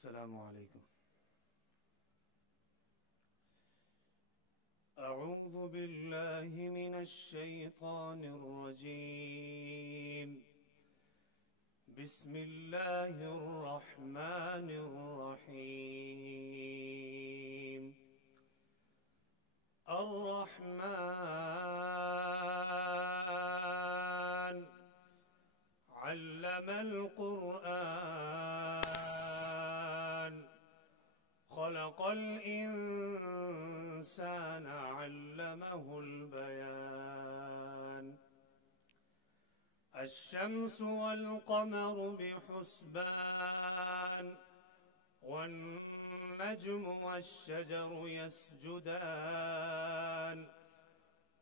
السلام علیکم. اعوذ باللہ من الشیطان الرجیم. بسم اللہ الرحمن الرحیم. الرحمن علم القرآن خلق الإنسان علمه البيان. الشمس والقمر بحسبان والنجم والشجر يسجدان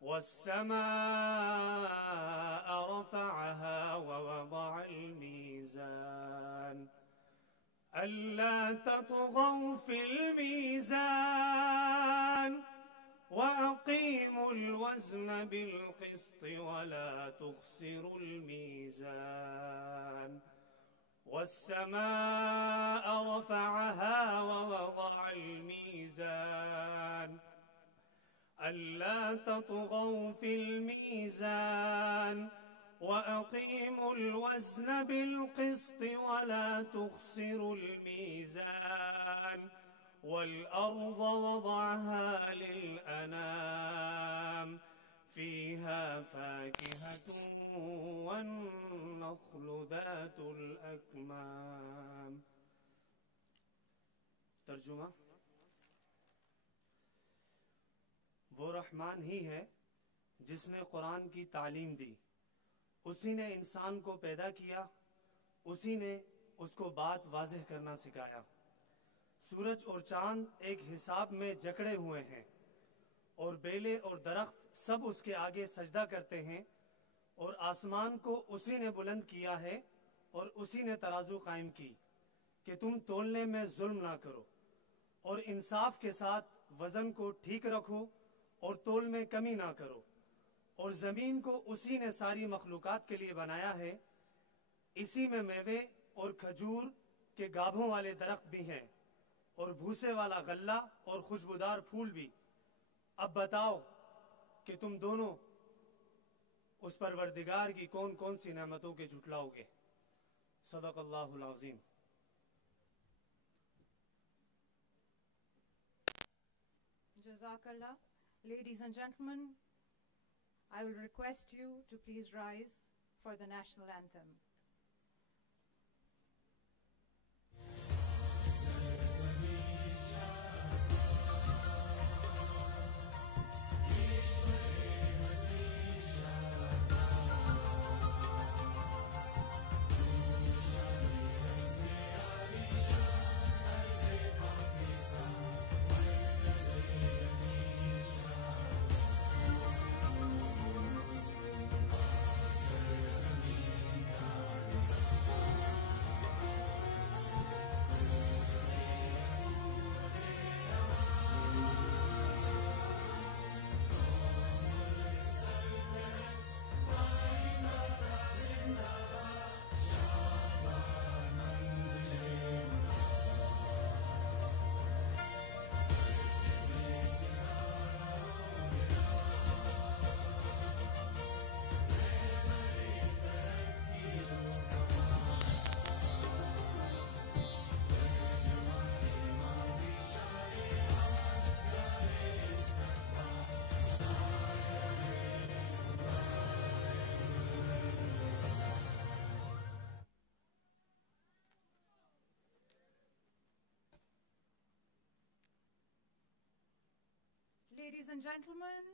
والسماء رفعها ووضع الميزان ألا تطغوا في الميزان وأقيموا الوزن بالقسط ولا تخسروا الميزان والسماء رفعها ووضع الميزان ألا تطغوا في الميزان وأقيموا الوزن بالقسط ولا تخسروا الميزان والأرض وضعها للأنام فيها فاكهة والنخل ذات الأكمام. ترجمہ: وہ رحمان ہی ہے جس نے قرآن کی تعلیم دی، اسی نے انسان کو پیدا کیا، اسی نے اس کو بات واضح کرنا سکھایا. سورج اور چاند ایک حساب میں جکڑے ہوئے ہیں اور بیلے اور درخت سب اس کے آگے سجدہ کرتے ہیں، اور آسمان کو اسی نے بلند کیا ہے اور اسی نے ترازو قائم کی کہ تم تولنے میں ظلم نہ کرو اور انصاف کے ساتھ وزن کو ٹھیک رکھو اور تول میں کمی نہ کرو. اور زمین کو اسی نے ساری مخلوقات کے لیے بنایا ہے، اسی میں میوے اور کھجور کے گابھوں والے درخت بھی ہیں اور بھوسے والا غلہ اور خوشبودار پھول بھی. اب بتاؤ کہ تم دونوں اس پروردگار کی کون کون سی نعمتوں کے جھٹلاؤ گے. صدق اللہ العظیم. Jazakallah. Ladies and gentlemen, I will request you to please rise for the national anthem. Ladies and gentlemen,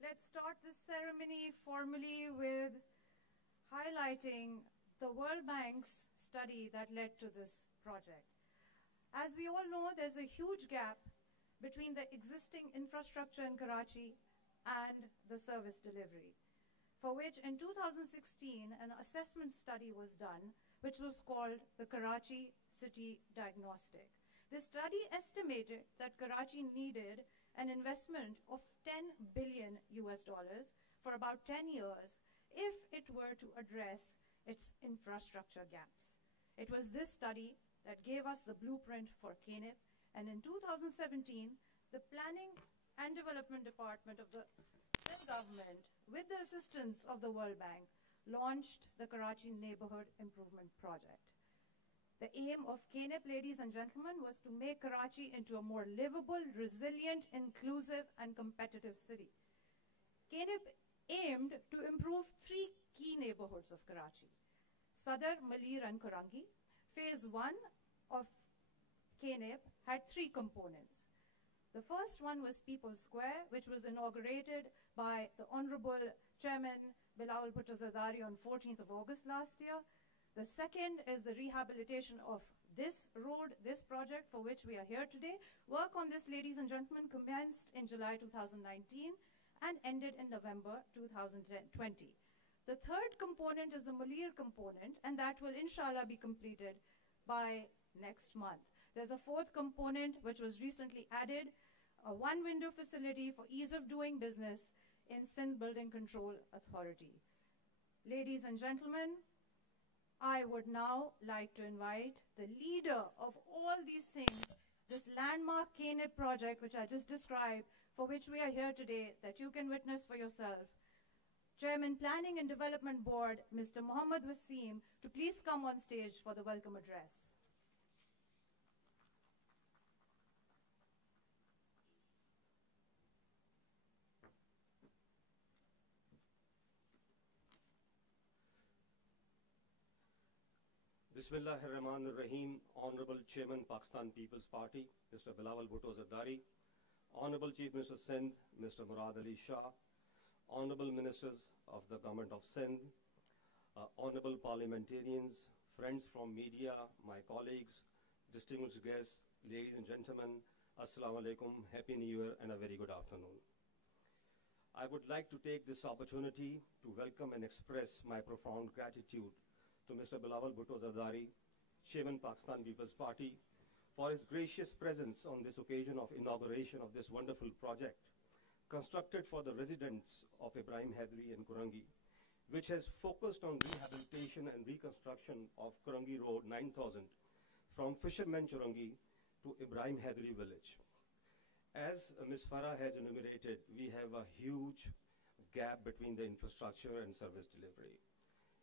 let's start this ceremony formally with highlighting the World Bank's study that led to this project. As we all know, there's a huge gap between the existing infrastructure in Karachi and the service delivery, for which in 2016 an assessment study was done, which was called the Karachi City Diagnostic. This study estimated that Karachi needed an investment of $10 billion for about 10 years if it were to address its infrastructure gaps. It was this study that gave us the blueprint for KNIP. And in 2017, the Planning and Development Department of the Sindh government, with the assistance of the World Bank, launched the Karachi Neighborhood Improvement Project. The aim of KNIP, ladies and gentlemen, was to make Karachi into a more livable, resilient, inclusive, and competitive city. KNIP aimed to improve 3 key neighborhoods of Karachi: Sadr, Malir, and Kurangi. Phase 1 of KNIP had 3 components. The first one was People's Square, which was inaugurated by the Honorable Chairman Bilawal Bhutto Zardari on 14th of August last year. The second is the rehabilitation of this road, this project for which we are here today. Work on this, ladies and gentlemen, commenced in July 2019 and ended in November 2020. The third component is the Malir component, and that will inshallah be completed by next month. There's a fourth component which was recently added, a one-window facility for ease of doing business in Sindh Building Control Authority. Ladies and gentlemen, I would now like to invite the leader of all these things, this landmark KNIP project which I just described, for which we are here today, that you can witness for yourself, Chairman Planning and Development Board, Mr. Mohammad Wasim, to please come on stage for the welcome address. Bismillahirrahmanirrahim. Honorable Chairman, Pakistan People's Party, Mr. Bilawal Bhutto Zardari, Honorable Chief Minister Sindh, Mr. Murad Ali Shah, Honorable Ministers of the Government of Sindh, Honorable Parliamentarians, friends from media, my colleagues, distinguished guests, ladies and gentlemen, Assalamu alaikum, Happy New Year and a very good afternoon. I would like to take this opportunity to welcome and express my profound gratitude to Mr. Bilawal Bhutto Zardari, Chairman Pakistan People's Party, for his gracious presence on this occasion of inauguration of this wonderful project, constructed for the residents of Ibrahim Haidari and Kurangi, which has focused on rehabilitation and reconstruction of Kurangi Road 9000 from Fisherman Churangi to Ibrahim Haidari village. As Ms. Farah has enumerated, we have a huge gap between the infrastructure and service delivery.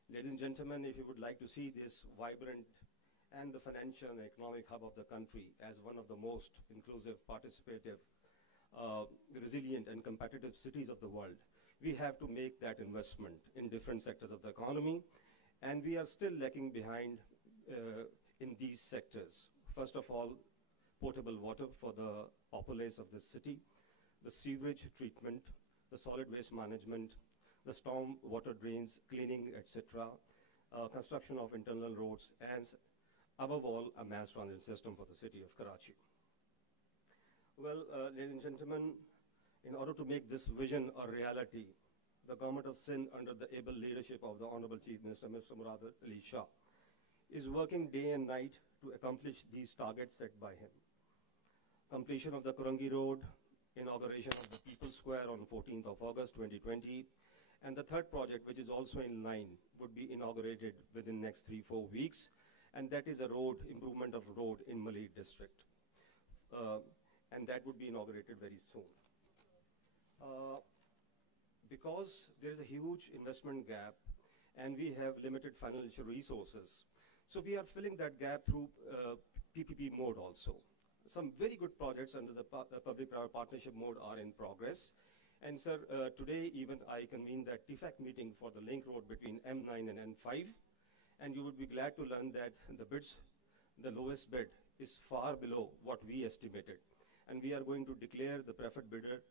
Ladies and gentlemen, if you would like to see this vibrant and the financial and economic hub of the country as one of the most inclusive, participative, resilient and competitive cities of the world, we have to make that investment in different sectors of the economy, and we are still lagging behind in these sectors. First of all, potable water for the populace of this city, the sewage treatment, the solid waste management, the storm water drains, cleaning, etc., construction of internal roads, and above all, a mass transit system for the city of Karachi. Well, ladies and gentlemen, in order to make this vision a reality, the government of Sindh, under the able leadership of the Honorable Chief Minister, Mr. Murad Ali Shah, is working day and night to accomplish these targets set by him. Completion of the Kurangi Road, inauguration of the People's Square on 14th of August 2020, and the third project, which is also in line, would be inaugurated within the next 3-4 weeks, and that is a road, improvement of road in Malir district. And that would be inaugurated very soon. Because there is a huge investment gap and we have limited financial resources, so we are filling that gap through PPP mode also. Some very good projects under the public-private partnership mode are in progress. And sir, today even I convened that TFAC meeting for the link road between M9 and N5, and you would be glad to learn that the bids, the lowest bid is far below what we estimated. And we are going to declare the preferred bidder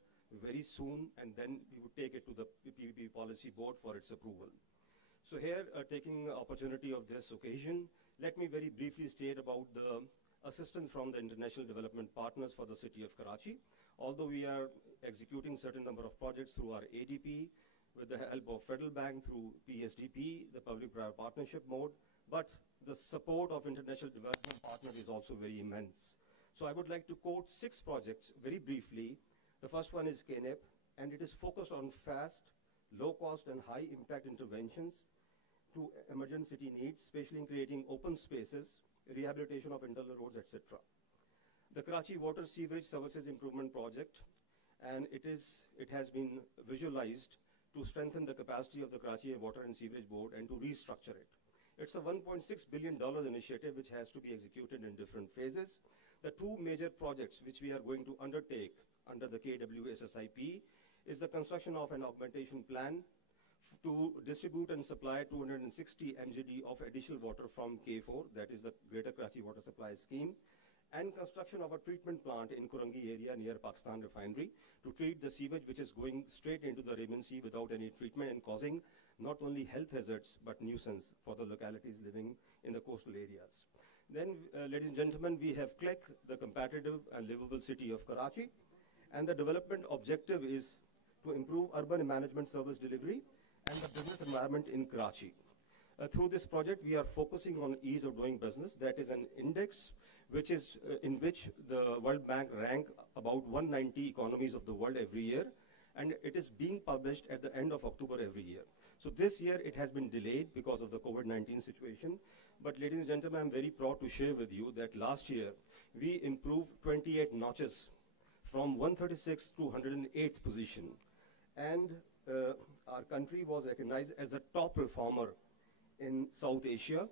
very soon, and then we would take it to the PPP policy board for its approval. So here, taking opportunity of this occasion, let me very briefly state about the assistance from the international development partners for the city of Karachi. Although we are executing certain number of projects through our ADP, with the help of Federal Bank through PSDP, the public-private partnership mode, but the support of international development partners is also very immense. So I would like to quote 6 projects very briefly. The first one is KNIP, and it is focused on fast, low-cost and high-impact interventions to emergent city needs, especially in creating open spaces rehabilitation of internal roads, etc. The Karachi Water Sewerage Services Improvement Project, and it has been visualized to strengthen the capacity of the Karachi Water and Sewerage Board and to restructure it. It's a $1.6 billion initiative which has to be executed in different phases. The two major projects which we are going to undertake under the KWSSIP is the construction of an augmentation plan to distribute and supply 260 MGD of additional water from K4, that is the Greater Karachi Water Supply Scheme, and construction of a treatment plant in Kurangi area near Pakistan Refinery to treat the sewage which is going straight into the Raymond Sea without any treatment and causing not only health hazards but nuisance for the localities living in the coastal areas. Then, ladies and gentlemen, we have CLEC, the competitive and livable city of Karachi, and the development objective is to improve urban management service delivery and the business environment in Karachi. Through this project, we are focusing on ease of doing business. That is an index which is in which the World Bank rank about 190 economies of the world every year, and it is being published at the end of October every year. So this year it has been delayed because of the COVID-19 situation. But ladies and gentlemen, I'm very proud to share with you that last year we improved 28 notches from 136th to 108th position. And our country was recognized as a top reformer in South Asia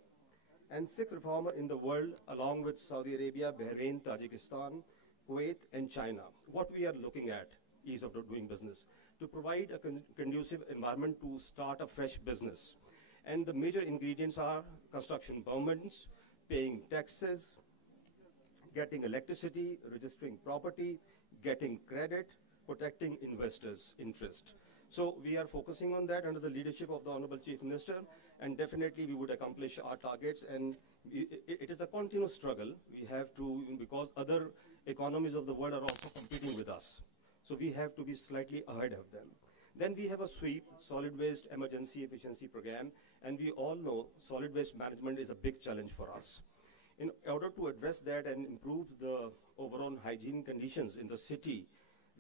and sixth reformer in the world, along with Saudi Arabia, Bahrain, Tajikistan, Kuwait, and China. What we are looking at, ease of doing business, to provide a conducive environment to start a fresh business. And the major ingredients are construction permits, paying taxes, getting electricity, registering property, getting credit, protecting investors' interest. So we are focusing on that under the leadership of the Honorable Chief Minister, and definitely we would accomplish our targets. And it is a continuous struggle. We have to, because other economies of the world are also competing with us. So we have to be slightly ahead of them. Then we have a SWEEP, Solid Waste Emergency Efficiency Program, and we all know solid waste management is a big challenge for us. In order to address that and improve the overall hygiene conditions in the city,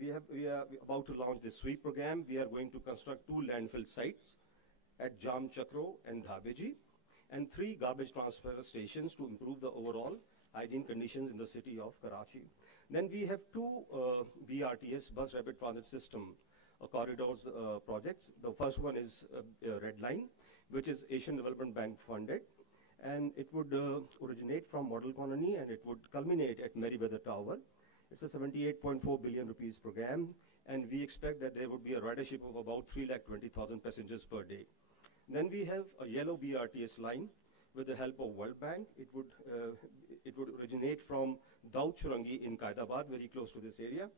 we are about to launch the SWEEP program. We are going to construct 2 landfill sites at Jam Chakro and Dhabeji, and 3 garbage transfer stations to improve the overall hygiene conditions in the city of Karachi. Then we have 2 BRTS, Bus Rapid Transit System, corridors projects. The first one is Red Line, which is Asian Development Bank funded, and it would originate from Model Colony and it would culminate at Meriwether Tower. It's a 78.4 billion rupees program, and we expect that there would be a ridership of about 320,000 passengers per day. Then we have a yellow BRTS line with the help of World Bank. It would originate from Daud Churangi in Qaidabad, very close to this area,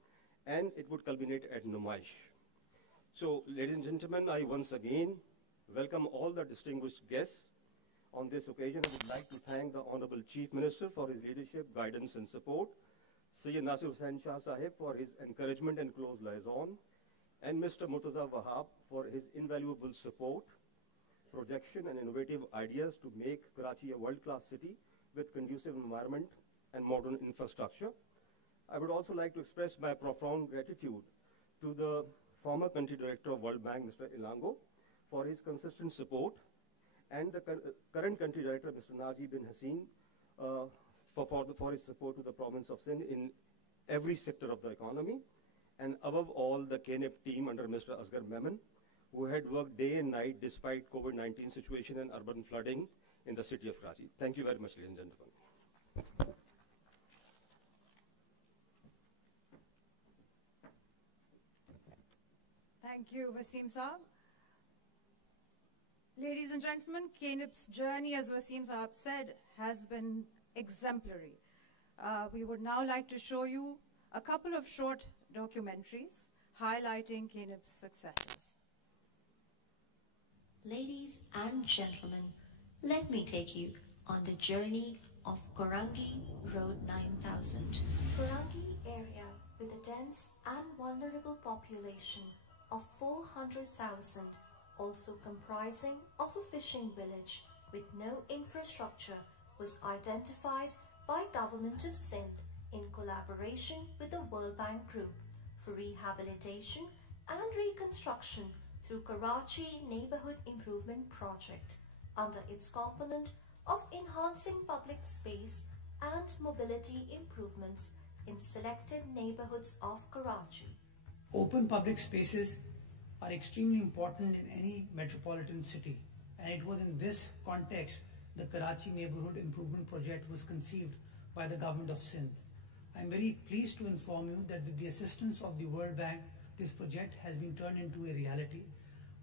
and it would culminate at Numaish. So, ladies and gentlemen, I once again welcome all the distinguished guests. On this occasion, I would like to thank the Honorable Chief Minister for his leadership, guidance, and support, Sayyid Nasir Hussain Shah Sahib for his encouragement and close liaison, and Mr. Murtaza Wahab for his invaluable support, projection, and innovative ideas to make Karachi a world-class city with conducive environment and modern infrastructure. I would also like to express my profound gratitude to the former country director of World Bank, Mr. Ilango, for his consistent support, and the current country director, Mr. Naji bin Haseen, for his support to the province of Sindh in every sector of the economy, and above all, the KNIP team under Mr. Asghar Memon, who had worked day and night despite COVID-19 situation and urban flooding in the city of Karachi. Thank you very much, ladies and gentlemen. Thank you, Wasim Saab. Ladies and gentlemen, KNIP's journey, as Wasim Saab said, has been exemplary. We would now like to show you a couple of short documentaries highlighting KNIP's successes. Ladies and gentlemen, let me take you on the journey of Kurangi Road 9000. Kurangi area with a dense and vulnerable population of 400,000, also comprising of a fishing village with no infrastructure, was identified by Government of Sindh in collaboration with the World Bank Group for rehabilitation and reconstruction through Karachi Neighborhood Improvement Project under its component of enhancing public space and mobility improvements in selected neighborhoods of Karachi. Open public spaces are extremely important in any metropolitan city, and it was in this context the Karachi Neighborhood Improvement Project was conceived by the government of Sindh. I am very pleased to inform you that with the assistance of the World Bank, this project has been turned into a reality.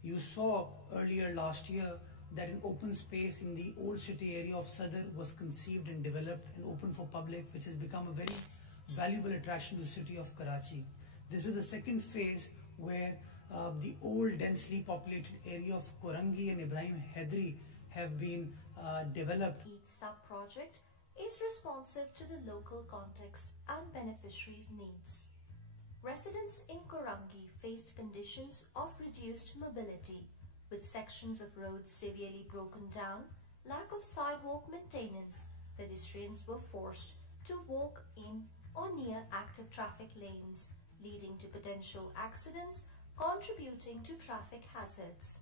You saw earlier last year that an open space in the old city area of Sadr was conceived and developed and open for public, which has become a very valuable attraction to the city of Karachi. This is the second phase where the old densely populated area of Korangi and Ibrahim Haidari have been developed. Each sub-project is responsive to the local context and beneficiaries' needs. Residents in Korangi faced conditions of reduced mobility, with sections of roads severely broken down, lack of sidewalk maintenance. Pedestrians were forced to walk in or near active traffic lanes, leading to potential accidents, contributing to traffic hazards.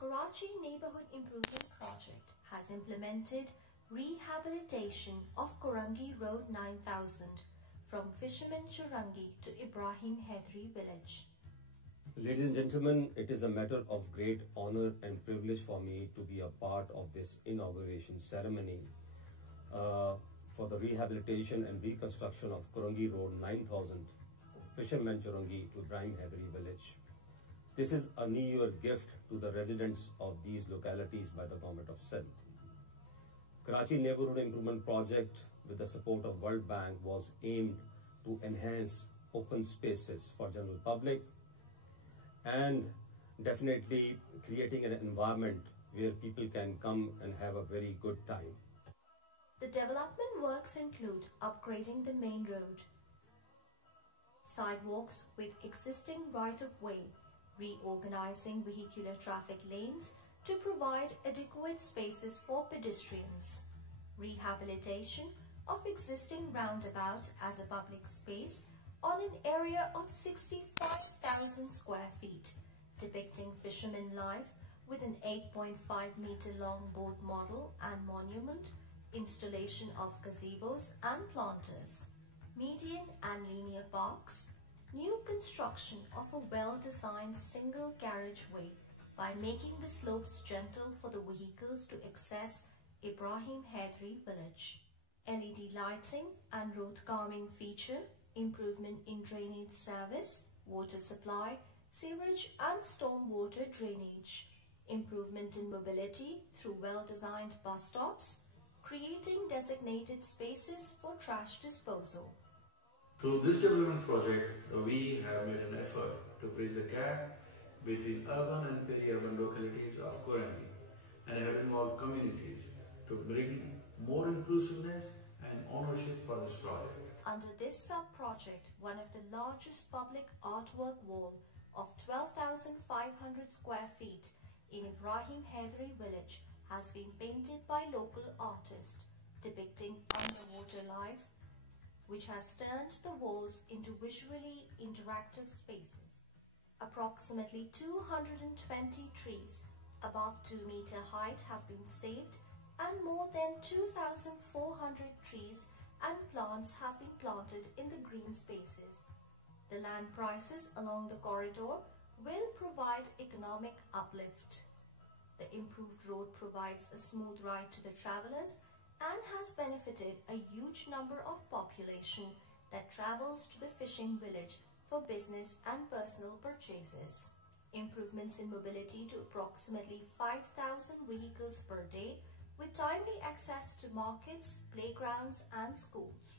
Karachi Neighborhood Improvement Project has implemented rehabilitation of Korangi Road 9000 from Fisherman Churangi to Ibrahim Haidari village. Ladies and gentlemen, it is a matter of great honor and privilege for me to be a part of this inauguration ceremony for the rehabilitation and reconstruction of Korangi Road 9000, Fisherman Churangi to Ibrahim Haidari village. This is a New Year gift to the residents of these localities by the government of Sindh. Karachi Neighborhood Improvement Project with the support of World Bank was aimed to enhance open spaces for general public and definitely creating an environment where people can come and have a very good time. The development works include upgrading the main road, sidewalks with existing right-of-way, reorganizing vehicular traffic lanes to provide adequate spaces for pedestrians, rehabilitation of existing roundabout as a public space on an area of 65,000 square feet, depicting fishermen life with an 8.5-meter long board model and monument, installation of gazebos and planters, median and linear parks, new construction of a well-designed single carriageway by making the slopes gentle for the vehicles to access Ibrahim Haidari village, LED lighting and road calming feature, improvement in drainage service, water supply, sewage and stormwater drainage, improvement in mobility through well-designed bus stops, creating designated spaces for trash disposal. Through this development project, we have made an effort to bridge the gap between urban and peri-urban localities of Korangi and have involved communities to bring more inclusiveness and ownership for this project. Under this sub-project, one of the largest public artwork wall of 12,500 square feet in Ibrahim Haidari village has been painted by local artists depicting underwater life, which has turned the walls into visually interactive spaces. Approximately 220 trees above 2-meter height have been saved and more than 2,400 trees and plants have been planted in the green spaces. The land prices along the corridor will provide economic uplift. The improved road provides a smooth ride to the travelers and has benefited a huge number of population that travels to the fishing village for business and personal purchases. Improvements in mobility to approximately 5,000 vehicles per day with timely access to markets, playgrounds and schools.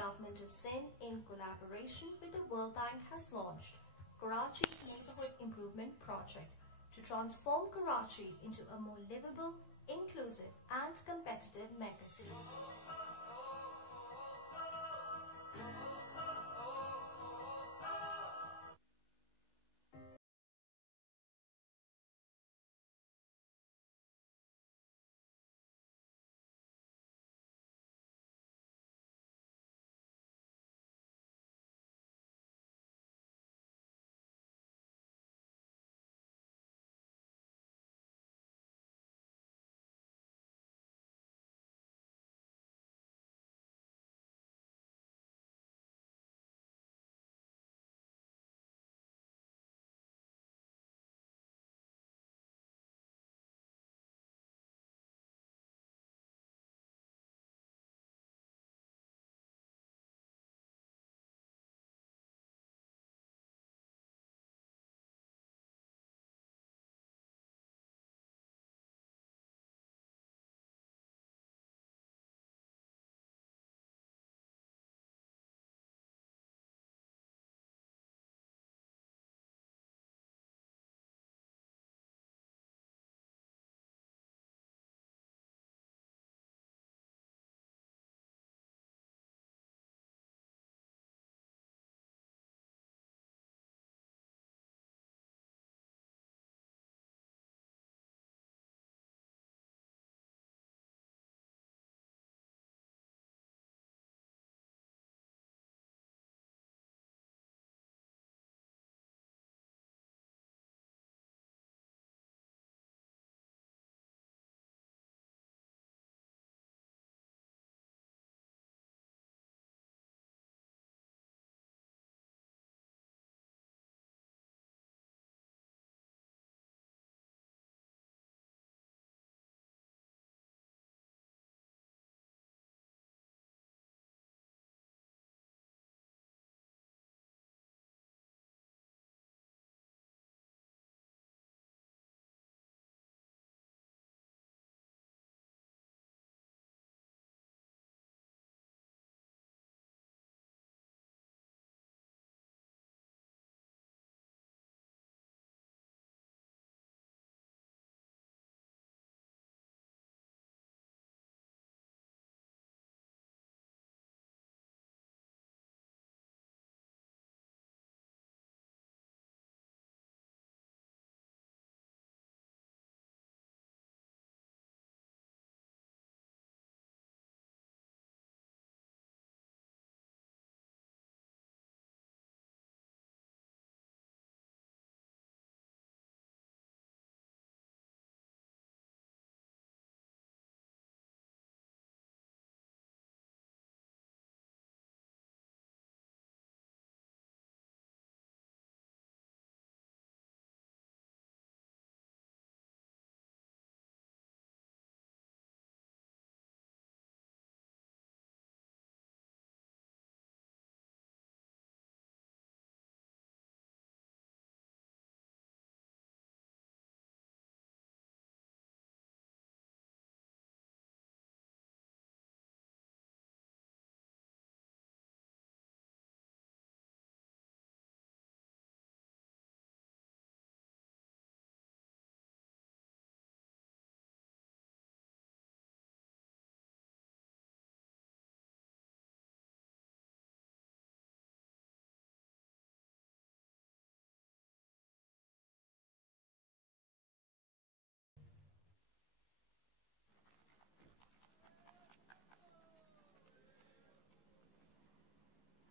Government of Sindh, in collaboration with the World Bank, has launched Karachi Neighborhood Improvement Project to transform Karachi into a more livable, inclusive and competitive megacity.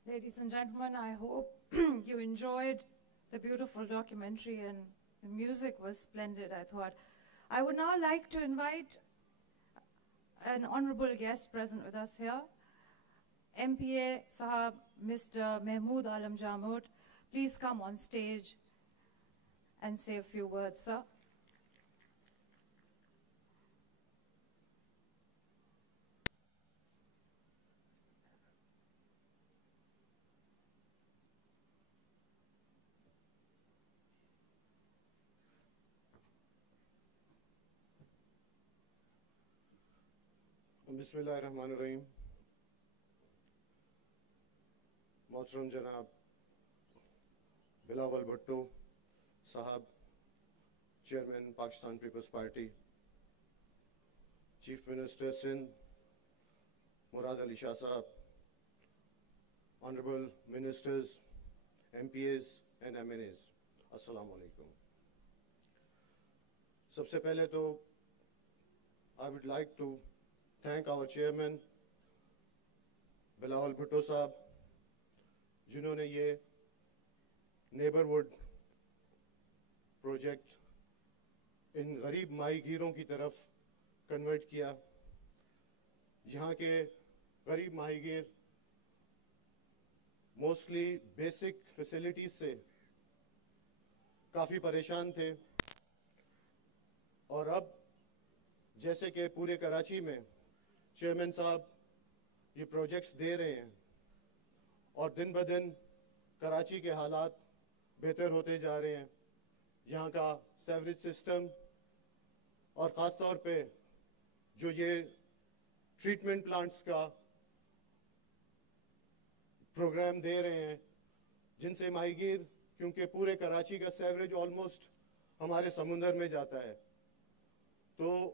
Ladies and gentlemen, I hope you enjoyed the beautiful documentary, and the music was splendid, I thought. I would now like to invite an honorable guest present with us here, MPA Sahab, Mr. Mahmood Alam Jamud. Please come on stage and say a few words, sir. بسم اللہ الرحمن الرحیم. محترم جناب بلاول بھٹو صاحب, chairman Pakistan Peoples Party, chief minister Sindh Murad Ali Shah صاحب, honourable ministers, M P As and M N As, السلام علیکم. سب سے پہلے تو I would like to thank our chairman Bilawal Bhutto صاحب, جنہوں نے یہ نیبرہڈ پروجیکٹ ان غریب ماہی گیروں کی طرف کنورٹ کیا. یہاں کے غریب ماہی گیر موسٹلی بیسک فیسلٹیز سے کافی پریشان تھے, اور اب جیسے کہ پورے کراچی میں چیئرمین صاحب یہ پروجیکٹس دے رہے ہیں, اور دن بدن کراچی کے حالات بہتر ہوتے جا رہے ہیں. یہاں کا سیوریج سسٹم اور خاص طور پہ جو یہ ٹریٹمنٹ پلانٹس کا پروگرام دے رہے ہیں, جن سے ماہی گیر, کیونکہ پورے کراچی کا سیوریج آلموسٹ ہمارے سمندر میں جاتا ہے, تو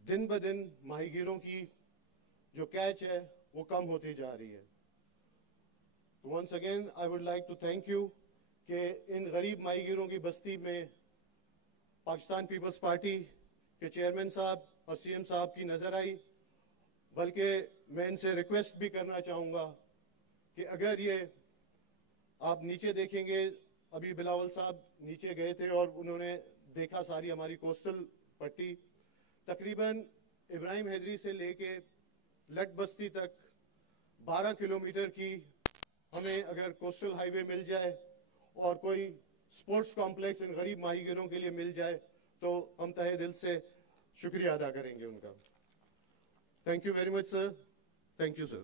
دن بدن ماہی گیروں کی جو کیچ ہے وہ کم ہوتی جا رہی ہے. Once again I would like to thank you کہ ان غریب ماہی گیروں کی بستی میں پاکستان پیپلز پارٹی کے چیئرمین صاحب اور سی ایم صاحب کی نظر آئی. بلکہ میں ان سے ریکویسٹ بھی کرنا چاہوں گا کہ اگر یہ آپ نیچے دیکھیں گے, ابھی بلاول صاحب نیچے گئے تھے اور انہوں نے دیکھا ساری ہماری کوسٹل پٹی, تقریباً ابراہیم حیدری سے لے کے لٹ بستی تک 12 کلومیٹر کی ہمیں اگر کوسٹل ہائی وے مل جائے اور کوئی سپورٹس کمپلیکس ان غریب ماہی گیروں کے لیے مل جائے تو ہم تہہ دل سے شکریہ ادا کریں گے ان کا. Thank you very much sir. Thank you sir.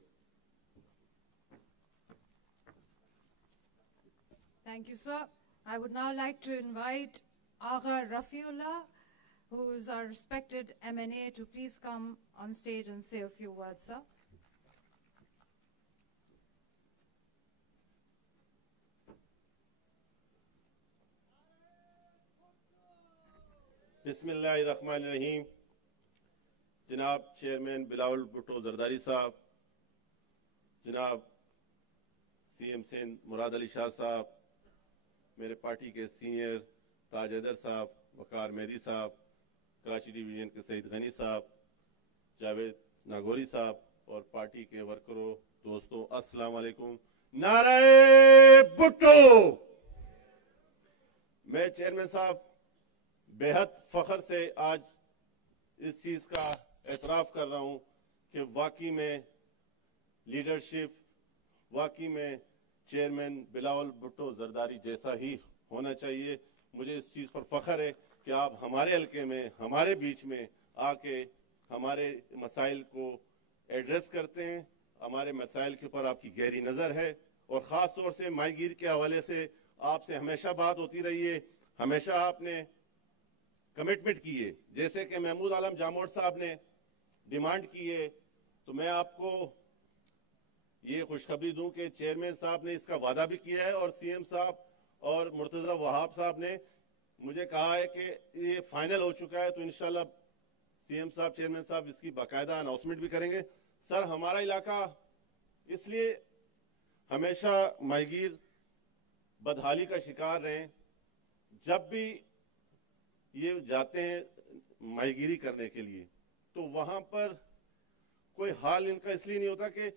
Thank you, sir. I would now like to invite Agha Rafiullah, who is our respected M&A, to please come on stage and say a few words, sir. بسم اللہ الرحمن الرحیم. جناب chairman Bilawal Bhutto Zardari صاحب, جناب C M Sindh Murad Ali Shah صاحب, میرے party کے senior تاج حیدر صاحب, وقار مہدی صاحب, کراچی ڈویژن کے سعید غنی صاحب, جاوید ناگوری صاحب, اور پارٹی کے ورکروں, دوستوں, السلام علیکم. نعرہ بھٹو. میں چیئرمین صاحب بے حد فخر سے آج اس چیز کا اعتراف کر رہا ہوں کہ واقعی میں لیڈرشپ, واقعی میں چیئرمین بلاول بھٹو زرداری جیسا ہی ہونا چاہیے. مجھے اس چیز پر فخر ہے کہ آپ ہمارے حلقے میں, ہمارے بیچ میں آ کے ہمارے مسائل کو ایڈریس کرتے ہیں. ہمارے مسائل کے اوپر آپ کی گہری نظر ہے, اور خاص طور سے ماہی گیر کے حوالے سے آپ سے ہمیشہ بات ہوتی رہی ہے. ہمیشہ آپ نے کمٹمنٹ کی ہے, جیسے کہ محمود عالم جاموٹ صاحب نے ڈیمانڈ کی ہے, تو میں آپ کو یہ خوشخبری دوں کہ چیئرمین صاحب نے اس کا وعدہ بھی کیا ہے, اور سی ایم صاحب اور مرتضی وہاب صاحب نے مجھے کہا ہے کہ یہ فائنل ہو چکا ہے, تو انشاءاللہ سی ایم صاحب, چیئرمین صاحب اس کی باقاعدہ اناؤنسمنٹ بھی کریں گے. سر, ہمارا علاقہ اس لیے ہمیشہ ماہی گیر بدحالی کا شکار رہے, جب بھی یہ جاتے ہیں ماہی گیری کرنے کے لیے تو وہاں پر کوئی حال ان کا اس لیے نہیں ہوتا کہ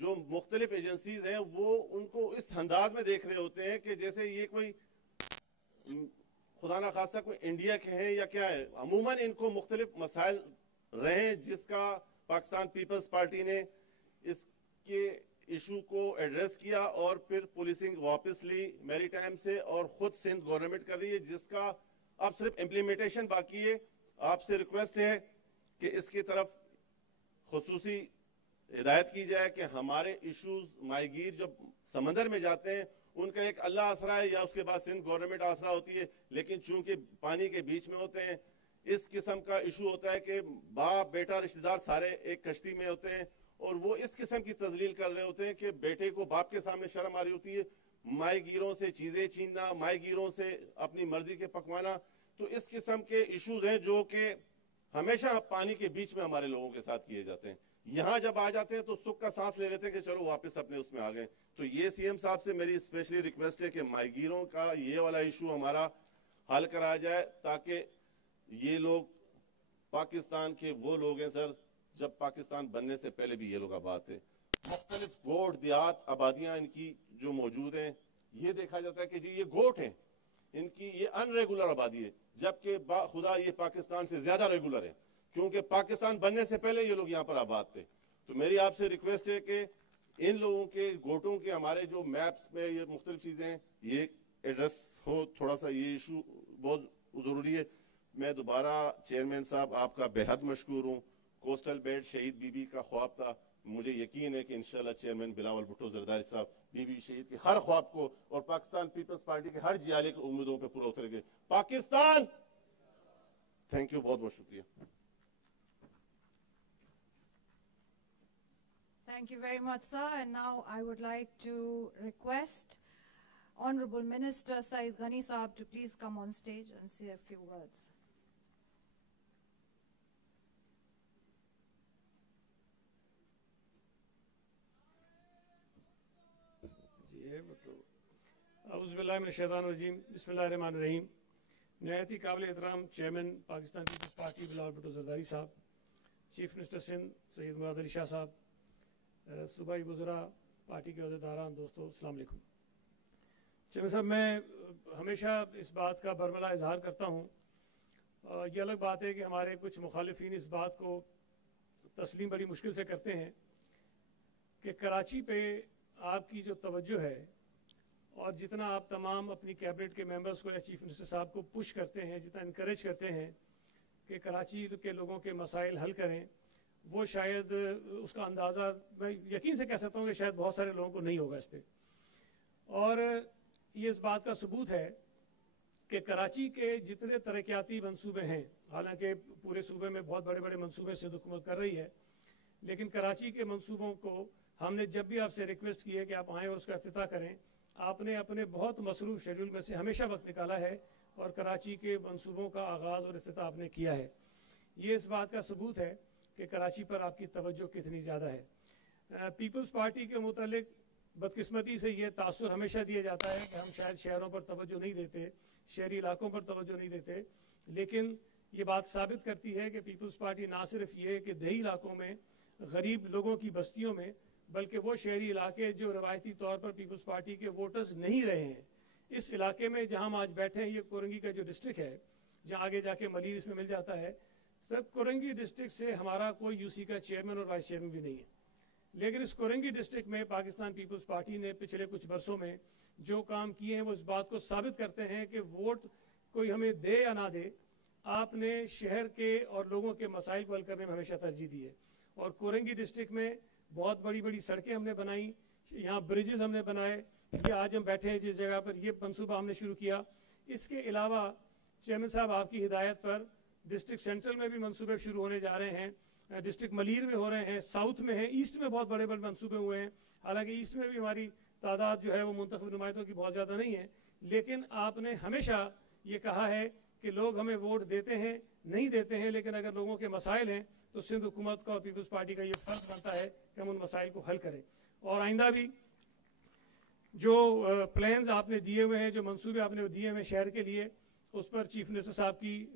جو مختلف ایجنسیز ہیں وہ ان کو اس انداز میں دیکھ رہے ہوتے ہیں کہ جیسے یہ کوئی خدا نہ خواستہ کوئی انڈیا کے ہیں یا کیا ہے. عموماً ان کو مختلف مسائل رہے جس کا پاکستان پیپلز پارٹی نے اس کے ایشو کو ایڈریس کیا, اور پھر پولیسنگ واپس لی میری ٹائم سے, اور خود سندھ گورنمنٹ کر رہی ہے, جس کا اب صرف امپلیمنٹیشن باقی ہے. آپ سے ریکویسٹ ہے کہ اس کی طرف خصوصی ہدایت کی جائے کہ ہمارے ایشوز ماہی گیر جب سمندر میں جاتے ہیں ان کا ایک اللہ آسرا ہے یا اس کے بعد سندھ گورنمنٹ آسرا ہوتی ہے, لیکن چونکہ پانی کے بیچ میں ہوتے ہیں اس قسم کا ایشو ہوتا ہے کہ باپ بیٹا رشتہ دار سارے ایک کشتی میں ہوتے ہیں اور وہ اس قسم کی تذلیل کر رہے ہوتے ہیں کہ بیٹے کو باپ کے سامنے شرم آ رہی ہوتی ہے، مائی گیروں سے چیزیں چھیننا، مائی گیروں سے اپنی مرضی کے پکوانا. تو اس قسم کے ایشوز ہیں جو کہ ہمیشہ پانی کے بیچ میں ہمارے لوگوں کے ساتھ کیے جاتے ہیں. یہاں جب آ جاتے ہیں تو سکھ کا سانس لے لیتے ہیں کہ چلو واپس اپنے اس میں آ گئے. تو یہ سی ایم صاحب سے میری اسپیشلی ریکویسٹ ہے کہ مائی گیروں کا یہ والا ایشو ہمارا حل کرایا جائے، تاکہ یہ لوگ پاکستان کے وہ لوگ ہیں سر جب پاکستان بننے سے پہلے بھی یہ لوگ آباد تھے. مختلف گوٹ دیہات آبادیاں ان کی جو موجود ہیں، یہ دیکھا جاتا ہے کہ جی یہ گوٹ ہیں، ان کی یہ ان ریگولر آبادی ہے، جبکہ خدا یہ پاکستان سے زیادہ ریگولر ہے، کیونکہ پاکستان بننے سے پہلے یہ لوگ یہاں پر آباد تھے. تو میری آپ سے ریکویسٹ ہے کہ ان لوگوں کے گوٹوں کے ہمارے جو میپس میں یہ مختلف چیزیں ہیں یہ ایڈریس ہو، تھوڑا سا یہ ایشو بہت ضروری ہے. میں دوبارہ چیئرمین صاحب آپ کا بے حد مشکور ہوں. کوسٹل بیلٹ شہید بی بی کا خواب تھا، مجھے یقین ہے کہ انشاءاللہ چیئرمین بلاول بھٹو زرداری صاحب بی بی شہید کے ہر خواب کو اور پاکستان پیپلز پارٹی کے ہر جیالے کی امیدوں پہ پورا اترے گے. پاکستان، تھینک یو، بہت بہت شکریہ. Thank you very much, sir. And now I would like to request Honorable Minister Saeed Ghani Sahab to please come on stage and say a few words. اعوذ باللہ من الشیطان الرجیم، بسم اللہ الرحمن الرحیم. نہایت ہی قابل احترام chairman Pakistan Peoples party Bilawal Bhutto Zardari صاحب، چیف منسٹر سندھ سید مراد علی شاہ صاحب، صوبائی وزراء، پارٹی کے عہدیداران، دوستو، السلام علیکم. چیئرمین صاحب، میں ہمیشہ اس بات کا برملا اظہار کرتا ہوں، یہ الگ بات ہے کہ ہمارے کچھ مخالفین اس بات کو تسلیم بڑی مشکل سے کرتے ہیں کہ کراچی پہ آپ کی جو توجہ ہے اور جتنا آپ تمام اپنی کیبنٹ کے ممبرز کو یا چیف منسٹر صاحب کو پش کرتے ہیں، جتنا انکریج کرتے ہیں کہ کراچی کے لوگوں کے مسائل حل کریں، وہ شاید اس کا اندازہ میں یقین سے کہہ سکتا ہوں کہ شاید بہت سارے لوگوں کو نہیں ہوگا اس پہ. اور یہ اس بات کا ثبوت ہے کہ کراچی کے جتنے ترقیاتی منصوبے ہیں، حالانکہ پورے صوبے میں بہت بڑے بڑے منصوبے سندھ حکومت کر رہی ہے، لیکن کراچی کے منصوبوں کو ہم نے جب بھی آپ سے ریکویسٹ کی ہے کہ آپ آئیں اور اس کا افتتاح کریں، آپ نے اپنے بہت مصروف شیڈول میں سے ہمیشہ وقت نکالا ہے اور کراچی کے منصوبوں کا آغاز اور افتتاح آپ نے کیا ہے. یہ اس بات کا ثبوت ہے کہ کراچی پر آپ کی توجہ کتنی زیادہ ہے. پیپلز پارٹی کے متعلق بدقسمتی سے یہ تاثر ہمیشہ دیا جاتا ہے کہ ہم شاید شہروں پر توجہ نہیں دیتے، شہری علاقوں پر توجہ نہیں دیتے، لیکن یہ بات ثابت کرتی ہے کہ پیپلز پارٹی نہ صرف یہ کہ دیہی علاقوں میں غریب لوگوں کی بستیوں میں، بلکہ وہ شہری علاقے جو روایتی طور پر پیپلز پارٹی کے ووٹرز نہیں رہے ہیں، اس علاقے میں جہاں ہم آج بیٹھے ہیں، یہ کورنگی کا جو ڈسٹرکٹ ہے، جہاں آگے جا کے ملیر اس میں مل جاتا ہے، سب کورنگی ڈسٹرکٹ سے ہمارا کوئی یو سی کا چیئرمین اور وائس چیئرمین بھی نہیں ہے، لیکن اس کورنگی ڈسٹرکٹ میں پاکستان پیپلز پارٹی نے پچھلے کچھ برسوں میں جو کام کیے ہیں وہ اس بات کو ثابت کرتے ہیں کہ ووٹ کوئی ہمیں دے یا نہ دے، آپ نے شہر کے اور لوگوں کے مسائل کو حل کرنے میں ہمیشہ ترجیح دی ہے. اور کورنگی ڈسٹرکٹ میں بہت بڑی بڑی سڑکیں ہم نے بنائیں، یہاں بریجز ہم نے بنائے، یہ آج ہم بیٹھے ہیں جس جگہ پر، یہ منصوبہ ہم نے شروع کیا. اس کے علاوہ چیئرمین صاحب آپ کی ہدایت پر ڈسٹرکٹ سینٹرل میں بھی منصوبے شروع ہونے جا رہے ہیں، ڈسٹرکٹ ملیر میں ہو رہے ہیں، ساؤتھ میں ہیں، ایسٹ میں بہت بڑے بڑے منصوبے ہوئے ہیں. حالانکہ ایسٹ میں بھی ہماری تعداد جو ہے وہ منتخب نمائندوں کی بہت زیادہ نہیں ہے، لیکن آپ نے ہمیشہ یہ کہا ہے کہ لوگ ہمیں ووٹ دیتے ہیں نہیں دیتے ہیں، لیکن اگر لوگوں کے مسائل ہیں تو سندھ حکومت کا اور پیپلز پارٹی کا یہ فرض بنتا ہے کہ ہم ان مسائل کو حل کریں. اور آئندہ بھی جو پلانز آپ نے دیے ہوئے ہیں، جو منصوبے آپ نے دیے ہوئے ہیں شہر کے لیے، اس پر چیف منسٹر صاحب کی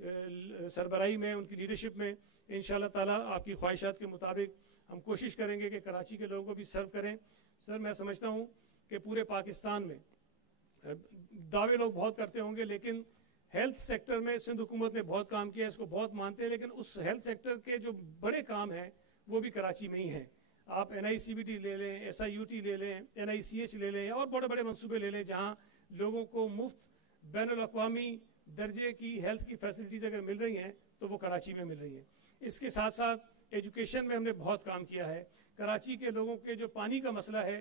سربراہی میں، ان کی لیڈرشپ میں انشاءاللہ تعالیٰ آپ کی خواہشات کے مطابق ہم کوشش کریں گے کہ کراچی کے لوگوں کو بھی سرو کریں. سر، میں سمجھتا ہوں کہ پورے پاکستان میں دعوے لوگ بہت کرتے ہوں گے، لیکن ہیلتھ سیکٹر میں سندھ حکومت نے بہت کام کیا ہے، اس کو بہت مانتے ہیں، لیکن اس ہیلتھ سیکٹر کے جو بڑے کام ہیں وہ بھی کراچی میں ہی ہیں. آپ NICBT لے لیں، SIUT لے لیں، NICH لے لیں، اور بڑے بڑے منصوبے لے لیں جہاں لوگوں کو مفت بین الاقوامی درجے کی ہیلتھ کی فیسلٹیز اگر مل رہی ہیں تو وہ کراچی میں مل رہی ہیں. اس کے ساتھ ساتھ ایجوکیشن میں ہم نے بہت کام کیا ہے. کراچی کے لوگوں کے جو پانی کا مسئلہ ہے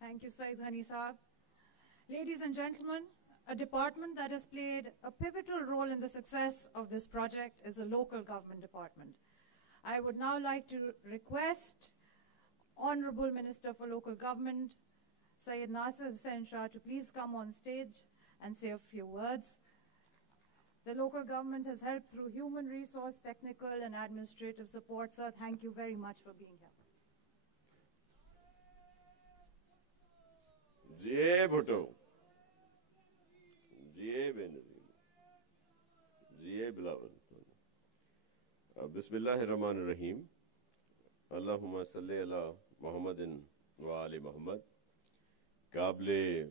Thank you, Saeed Ghani Saab. Ladies and gentlemen, a department that has played a pivotal role in the success of this project is the local government department. I would now like to request Honorable Minister for Local Government, Syed Nasir Hussain Shah, to please come on stage and say a few words. The local government has helped through human resource, technical and administrative support. Sir, thank you very much for being here. Jai Bhutto, Jai Benazir, Jai Bilawal. Bismillahirrahmanirrahim. Allahumma salli ala Muhammadin wa ali Muhammad. Qable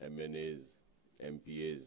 MNAs, MPAs,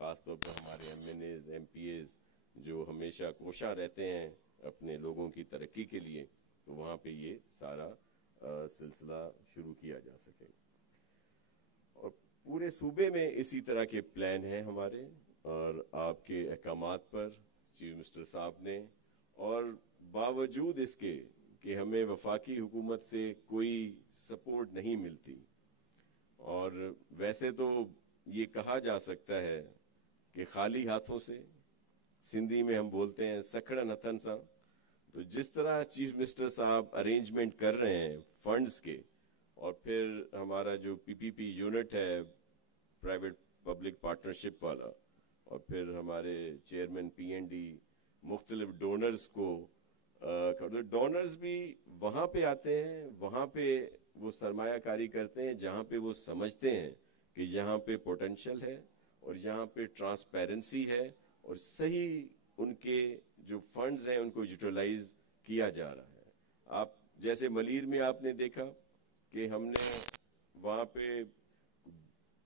خاص طور پر ہمارے MNAs MPAs جو ہمیشہ کوشاں رہتے ہیں اپنے لوگوں کی ترقی کے لیے، تو وہاں پہ یہ سارا سلسلہ شروع کیا جا سکے. اور پورے صوبے میں اسی طرح کے پلان ہیں ہمارے، اور آپ کے احکامات پر چیف منسٹر صاحب نے، اور باوجود اس کے کہ ہمیں وفاقی حکومت سے کوئی سپورٹ نہیں ملتی، اور ویسے تو یہ کہا جا سکتا ہے کہ خالی ہاتھوں سے، سندھی میں ہم بولتے ہیں سکھڑن ہتھن سا، تو جس طرح چیف منسٹر صاحب ارینجمنٹ کر رہے ہیں فنڈز کے، اور پھر ہمارا جو PPP یونٹ ہے پرائیویٹ پبلک پارٹنرشپ والا، اور پھر ہمارے چیئرمین PND مختلف ڈونرز کو، ڈونرز بھی وہاں پہ آتے ہیں، وہاں پہ وہ سرمایہ کاری کرتے ہیں جہاں پہ وہ سمجھتے ہیں کہ یہاں پہ پوٹینشل ہے اور یہاں پہ ٹرانسپیرنسی ہے، اور صحیح ان کے جو فنڈز ہیں ان کو یوٹیلائز کیا جا رہا ہے. آپ جیسے ملیر میں آپ نے دیکھا کہ ہم نے وہاں پہ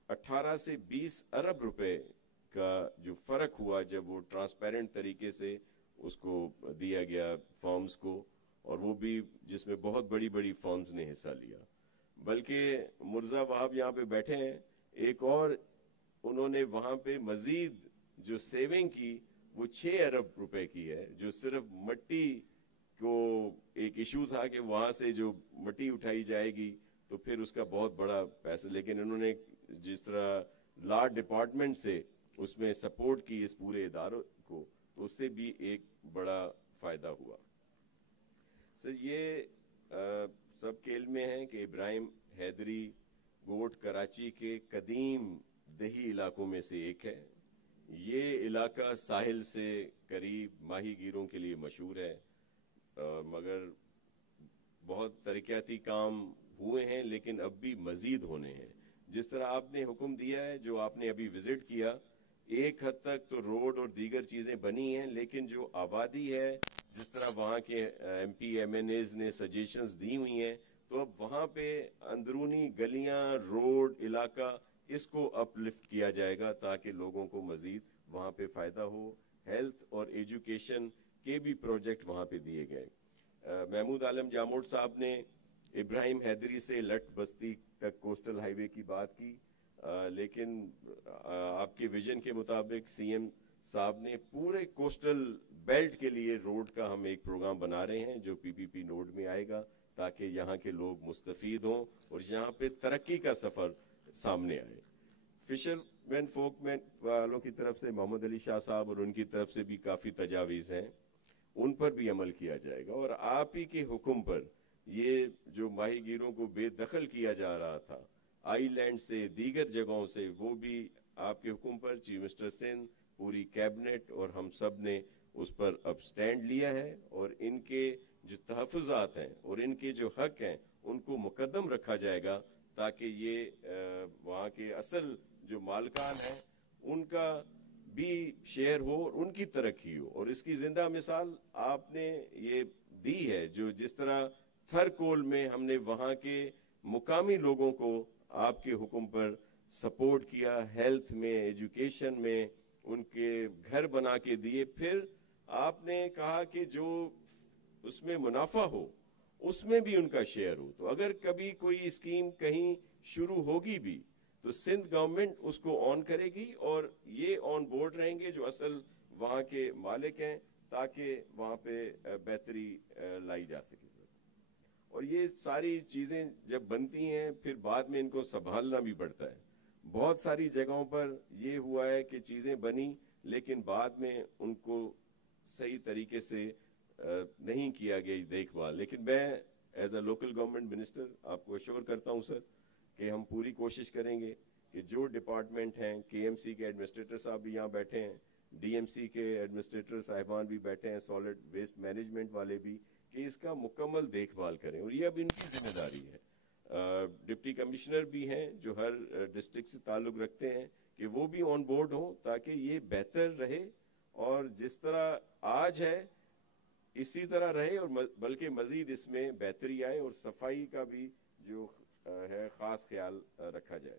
18 سے 20 ارب روپے کا جو فرق ہوا جب وہ ٹرانسپیرنٹ طریقے سے اس کو دیا گیا فارمز کو، اور وہ بھی جس میں بہت بڑی بڑی فارمز نے حصہ لیا. بلکہ مرزا وہاب یہاں پہ بیٹھے ہیں، ایک اور انہوں نے وہاں پہ مزید جو سیونگ کی وہ 6 ارب روپے کی ہے، جو صرف مٹی کو ایک ایشو تھا کہ وہاں سے جو مٹی اٹھائی جائے گی تو پھر اس کا بہت بڑا پیسہ، لیکن انہوں نے جس طرح لا ڈپارٹمنٹ سے اس میں سپورٹ کی اس پورے اداروں کو، تو اس سے بھی ایک بڑا فائدہ ہوا. سر یہ سب کے علم میں ہے کہ ابراہیم حیدری گوٹ کراچی کے قدیم دیہی علاقوں میں سے ایک ہے. یہ علاقہ ساحل سے قریب ماہی گیروں کے لیے مشہور ہے، مگر بہت ترقیاتی کام ہوئے ہیں لیکن اب بھی مزید ہونے ہیں. جس طرح آپ نے حکم دیا ہے، جو آپ نے ابھی وزٹ کیا، ایک حد تک تو روڈ اور دیگر چیزیں بنی ہیں، لیکن جو آبادی ہے، جس طرح وہاں کے MP MNAs نے سجیشنز دی ہوئی ہیں، تو اب وہاں پہ اندرونی گلیاں، روڈ، علاقہ، اس کو اپ لفٹ کیا جائے گا تاکہ لوگوں کو مزید وہاں پہ فائدہ ہو. ہیلتھ اور ایجوکیشن کے بھی پروجیکٹ وہاں پہ دیے گئے. محمود عالم جاموٹ صاحب نے ابراہیم حیدری سے لٹ بستی تک کوسٹل ہائی وے کی بات کی، لیکن آپ کے ویژن کے مطابق CM صاحب نے پورے کوسٹل بیلٹ کے لیے روڈ کا ہم ایک پروگرام بنا رہے ہیں جو PPP نوڈ میں آئے گا، تاکہ یہاں کے لوگ مستفید ہوں اور یہاں پہ ترقی کا سفر سامنے آئے. فشر مین فوک مین والوں کی طرف سے محمد علی شاہ صاحب اور ان کی طرف سے بھی کافی تجاویز ہیں، ان پر بھی عمل کیا جائے گا. اور آپ ہی کے حکم پر یہ جو ماہی گیروں کو بے دخل کیا جا رہا تھا آئی لینڈ سے، دیگر جگہوں سے، وہ بھی آپ کے حکم پر چیف منسٹر سندھ، پوری کیبنٹ اور ہم سب نے اس پر اب سٹینڈ لیا ہے، اور ان کے جو تحفظات ہیں اور ان کے جو حق ہیں ان کو مقدم رکھا جائے گا، تاکہ یہ وہاں کے اصل جو مالکان ہیں ان کا بھی شیئر ہو اور ان کی ترقی ہو. اور اس کی زندہ مثال آپ نے یہ دی ہے، جو جس طرح تھر کول میں ہم نے وہاں کے مقامی لوگوں کو آپ کے حکم پر سپورٹ کیا، ہیلتھ میں، ایجوکیشن میں ان کے گھر بنا کے دیے. پھر آپ نے کہا کہ جو اس میں منافع ہو اس میں بھی ان کا شیئر ہو. تو اگر کبھی کوئی اسکیم کہیں شروع ہوگی بھی تو سندھ گورنمنٹ اس کو آن کرے گی، اور یہ آن بورڈ رہیں گے جو اصل وہاں کے مالک ہیں، تاکہ وہاں پہ بہتری لائی جا سکے. اور یہ ساری چیزیں جب بنتی ہیں پھر بعد میں ان کو سنبھالنا بھی پڑتا ہے. بہت ساری جگہوں پر یہ ہوا ہے کہ چیزیں بنی لیکن بعد میں ان کو صحیح طریقے سے نہیں کیا گیا دیکھ بھال. لیکن میں as a local government minister آپ کو اشور کرتا ہوں سر کہ ہم پوری کوشش کریں گے کہ جو ڈپارٹمنٹ ہیں، KMC کے ایڈمنسٹریٹر صاحب بھی یہاں بیٹھے ہیں، DMC کے ایڈمنسٹریٹر صاحبان بھی بیٹھے ہیں، سالڈ ویسٹ مینجمنٹ والے بھی، کہ اس کا مکمل دیکھ بھال کریں. اور یہ اب ان کی ذمہ داری ہے. ڈپٹی کمشنر بھی ہیں جو ہر ڈسٹرکٹ سے تعلق رکھتے ہیں، کہ وہ بھی آن بورڈ ہوں تاکہ یہ بہتر رہے، اور جس طرح آج ہے اسی طرح رہے، اور بلکہ مزید اس میں بہتری آئے، اور صفائی کا بھی جو ہے خاص خیال رکھا جائے.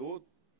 2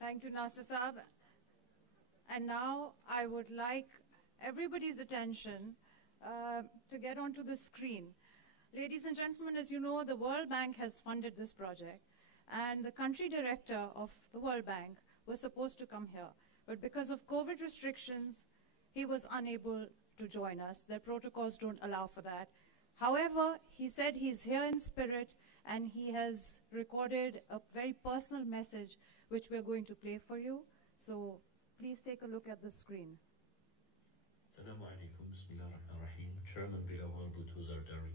Thank you, Nasir Saab. And now I would like everybody's attention to get onto the screen. Ladies and gentlemen, as you know, the World Bank has funded this project, and the country director of the World Bank was supposed to come here. But because of COVID restrictions, he was unable to join us. Their protocols don't allow for that. However, he said he's here in spirit, and he has recorded a very personal message, which we're going to play for you. So please take a look at the screen. Assalamu alaikum, bismillah ar-Rahman ar-Rahim. Chairman Bilawal Bhutto Zardari,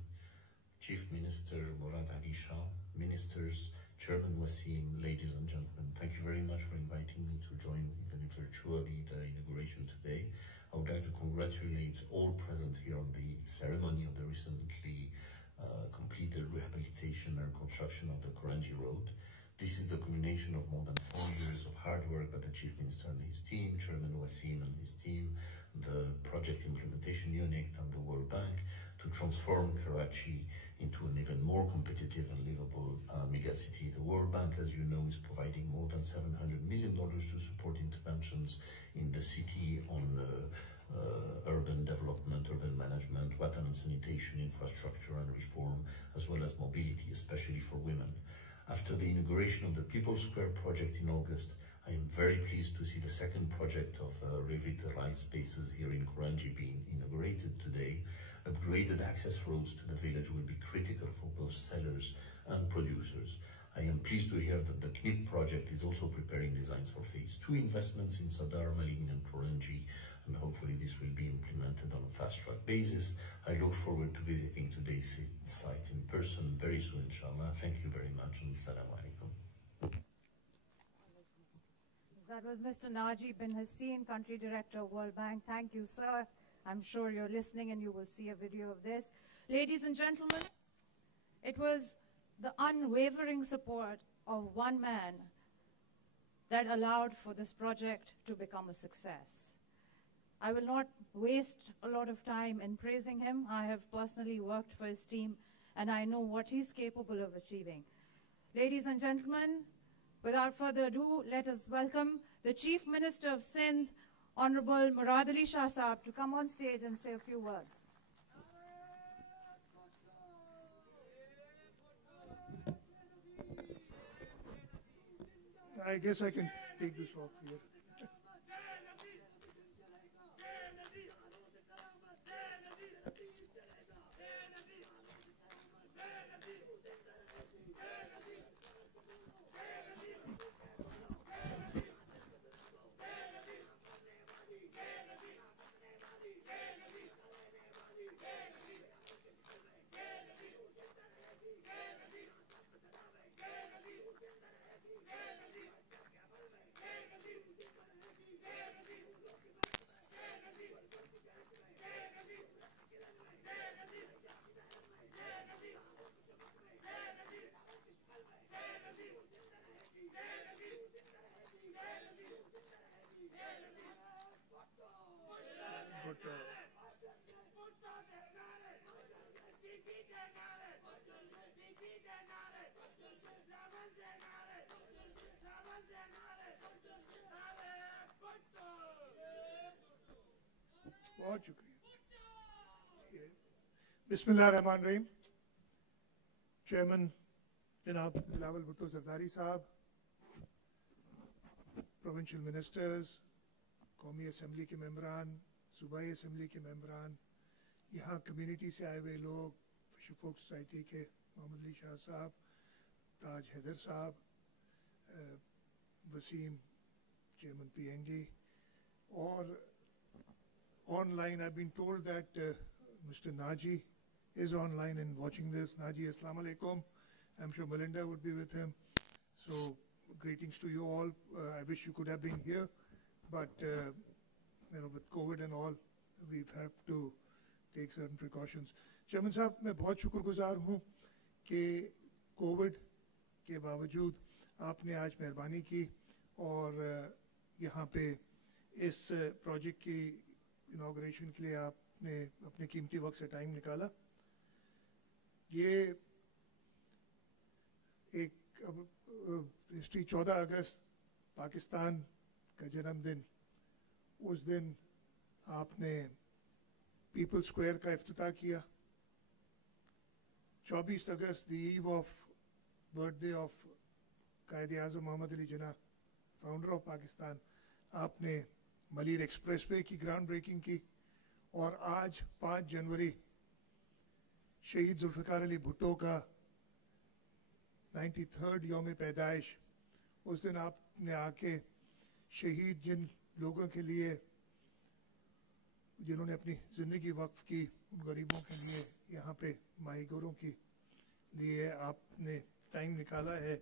Chief Minister Murad Ali Shah, Ministers, Chairman Wasim, ladies and gentlemen, thank you very much for inviting me to join, even if virtually, the inauguration today. I would like to congratulate all present here on the ceremony of the recently completed rehabilitation and construction of the Korangi Road. This is the culmination of more than 4 years of hard work by the Chief Minister and his team, Chairman Wasim and his team, the Project Implementation Unit and the World Bank to transform Karachi into an even more competitive and livable megacity. The World Bank, as you know, is providing more than $700 million to support interventions in the city on urban development, urban management, water and sanitation, infrastructure and reform, as well as mobility, especially for women. After the inauguration of the People's Square project in August, I am very pleased to see the second project of revitalized spaces here in Korangi being inaugurated today. Upgraded access roads to the village will be critical for both sellers and producers. I am pleased to hear that the KNIP project is also preparing designs for phase 2 investments in Sadar, Malin and Korangi, and hopefully this will be implemented on a fast-track basis. I look forward to visiting today's site in person very soon, inshallah. Thank you very much, and assalamu alaikum. That was Mr. Najib bin Hassin, Country Director of World Bank. Thank you, sir. I'm sure you're listening and you will see a video of this. Ladies and gentlemen, it was the unwavering support of one man that allowed for this project to become a success. I will not waste a lot of time in praising him. I have personally worked for his team and I know what he's capable of achieving. Ladies and gentlemen, without further ado, let us welcome the Chief Minister of Sindh, Honorable Murad Ali Shah Saab, to come on stage and say a few words. I guess I can take this off here. بہت شکریہ. بسم اللہ الرحمن الرحیم. Chairman جناب بلاول بھٹو زرداری صاحب, provincial ministers, قومی assembly کے ممبران, صوبائی اسمبلی کے ممبران, یہاں کمیونٹی سے آئے ہوئے لوگ, فش فوک سوسائٹی کے محمد علی شاہ صاحب, تاج حیدر صاحب, Waseem chairman P and D, اور online I've been told that Mr. Naji is online and watching this. Naji, Assalamu alaikum. I'm sure Melinda would be with him. So greetings to you all. I wish you could have been here, but with COVID and all, we've had to take certain precautions. Chairman Sahab, میں بہت شکر گزار ہوں کہ Covid کے باوجود آپ نے آج مہربانی کی اور یہاں پہ اس پروجیکٹ کی انوگریشن کے لیے آپ نے اپنے قیمتی وقت سے ٹائم نکالا. یہ ایک ہسٹری 14 اگست پاکستان کا جنم دن, اس دن آپ نے پیپل اسکوائر کا افتتاح کیا. 24 اگست دی ایو of birth day of Quaid Azam Muhammad Ali Jinnah, founder of Pakistan, آپ نے ملیر ایکسپریس وے کی گراؤنڈ بریکنگ کی. اور آج 5 جنوری شہید ذوالفقار علی بھٹو کا 93rd یوم پیدائش. اس دن آپ نے آ کے شہید جن لوگوں کے لیے جنہوں نے اپنی زندگی وقف کی, ان غریبوں کے لیے, یہاں پہ ماہی گوروں کے لیے آپ نے ٹائم نکالا ہے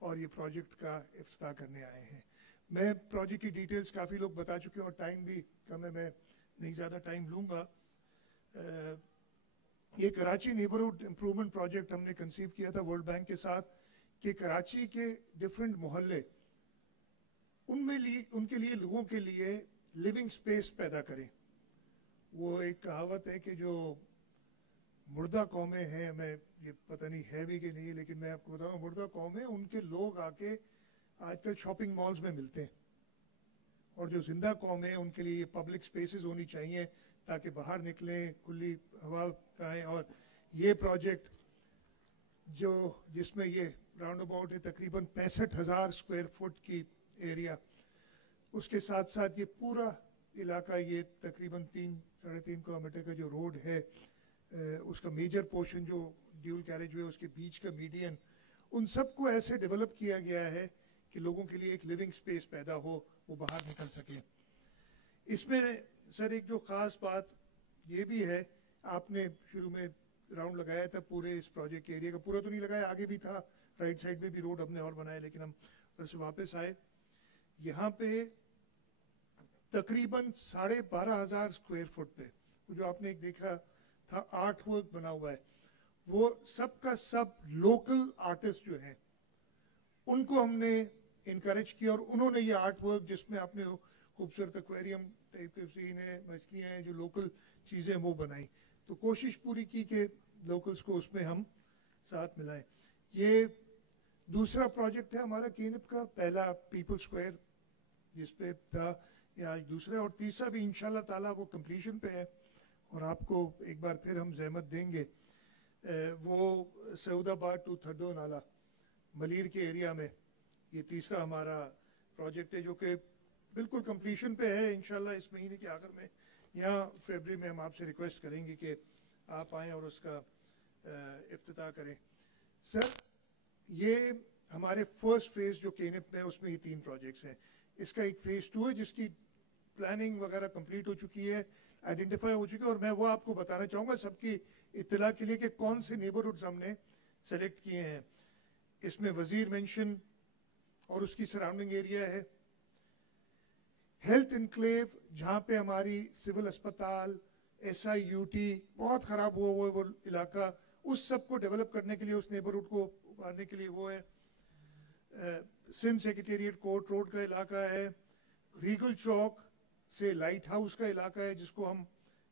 اور یہ پروجیکٹ کا افتتاح کرنے آئے ہیں. میں پروجیکٹ کی ڈیٹیلز کافی لوگ بتا چکے ہیں اور ٹائم بھی کم ہے, میں نہیں زیادہ ٹائم لوں گا. یہ کراچی نیبرہڈ امپروومنٹ پروجیکٹ ہم نے کنسیو کیا تھا ورلڈ بینک کے ساتھ کہ کراچی کے ڈفرینٹ محلے ان کے لیے لوگوں کے لیے لیونگ سپیس پیدا کریں. وہ ایک کہاوت ہے کہ جو مردہ قومیں ہیں, ہمیں یہ پتہ نہیں ہے بھی کہ نہیں, لیکن میں آپ کو بتاؤں مردہ قومیں, ان کے لوگ آ کے آج کل شاپنگ مالز میں ملتے ہیں, اور جو زندہ قوم ہے ان کے لیے یہ پبلک سپیسز ہونی چاہیے تاکہ باہر نکلیں, کھلی ہوا کھائیں. اور یہ پروجیکٹ جس میں یہ راؤنڈ اباؤٹ ہے تقریباً 65,000 اسکوائر فٹ کی ایریا, اس کے ساتھ ساتھ یہ پورا علاقہ, یہ تقریباً 3-3.5 کلومیٹر کا جو روڈ ہے, اس کا میجر پورشن جو ڈیول کیریج وے, اس کے بیچ کا میڈین, ان سب کو ایسے ڈیولپ کیا گیا ہے کہ لوگوں کے لیے ایک لیونگ سپیس پیدا ہو, وہ باہر نکل سکیں. اس میں سر ایک جو خاص بات یہ بھی ہے, آپ نے شروع میں راؤنڈ لگایا تھا پورے اس پروجیکٹ کے ایریا کا, پورا تو نہیں لگایا, آگے بھی تھا, رائٹ سائڈ میں بھی روڈ ہم نے اور بنایا, لیکن ہم ادھر سے واپس آئے. یہاں پہ تقریباً 12,500 اسکوائر فٹ پہ جو آپ نے ایک دیکھا تھا آرٹ ورک بنا ہوا ہے, وہ سب کا سب لوکل آرٹسٹ جو ہیں ان کو ہم نے انکریج کیا, اور انہوں نے یہ آرٹ ورک جس میں آپ نے خوبصورت ایکویریم ٹائپ کے سین ہے, مچھلیاں ہیں, جو لوکل چیزیں وہ بنائی. تو کوشش پوری کی کہ لوکلز کو اس میں ہم ساتھ ملائیں. یہ دوسرا پروجیکٹ ہے ہمارا کینپ کا, پہلا پیپل اسکوائر جس پہ تھا, یہ آج دوسرا, اور تیسرا بھی انشاءاللہ تعالیٰ وہ کمپلیشن پہ ہے, اور آپ کو ایک بار پھر ہم زحمت دیں گے. وہ سعود آباد ٹو تھڈو نالا ملیر کے ایریا میں یہ تیسرا ہمارا پروجیکٹ ہے, جو کہ بالکل کمپلیشن پہ ہے انشاءاللہ اس مہینے کے آخر میں. یہاں فیبری میں ہم آپ سے ریکویسٹ کریں گے کہ آپ آئیں اور اس کا افتتاح کریں. سر یہ ہمارے فرسٹ فیز جو کینپ میں, اس میں یہ 3 پروجیکٹس ہیں. اس کا ایک فیز 2 ہے جس کی پلاننگ وغیرہ کمپلیٹ ہو چکی ہے, آئیڈینٹیفائی ہو چکی ہے, اور میں وہ آپ کو بتانا چاہوں گا سب کی اطلاع کے لیے کہ کون سے نیبرہڈز ہم نے سلیکٹ کیے ہیں. اس میں وزیر مینشن اور اس کی سراؤنڈنگ ایریا ہے, ہیلتھ انکلیو جہاں پہ ہماری سول اسپتال, SIUT بہت خراب ہوا ہوا ہے وہ علاقہ, اس سب کو ڈیولپ کرنے کے لیے, اس نیبرہڈ کو ابھارنے کے لیے وہ ہے. سندھ سیکریٹریٹ کوٹ روڈ کا علاقہ ہے, ریگل چوک سے لائٹ ہاؤس کا علاقہ ہے جس کو ہم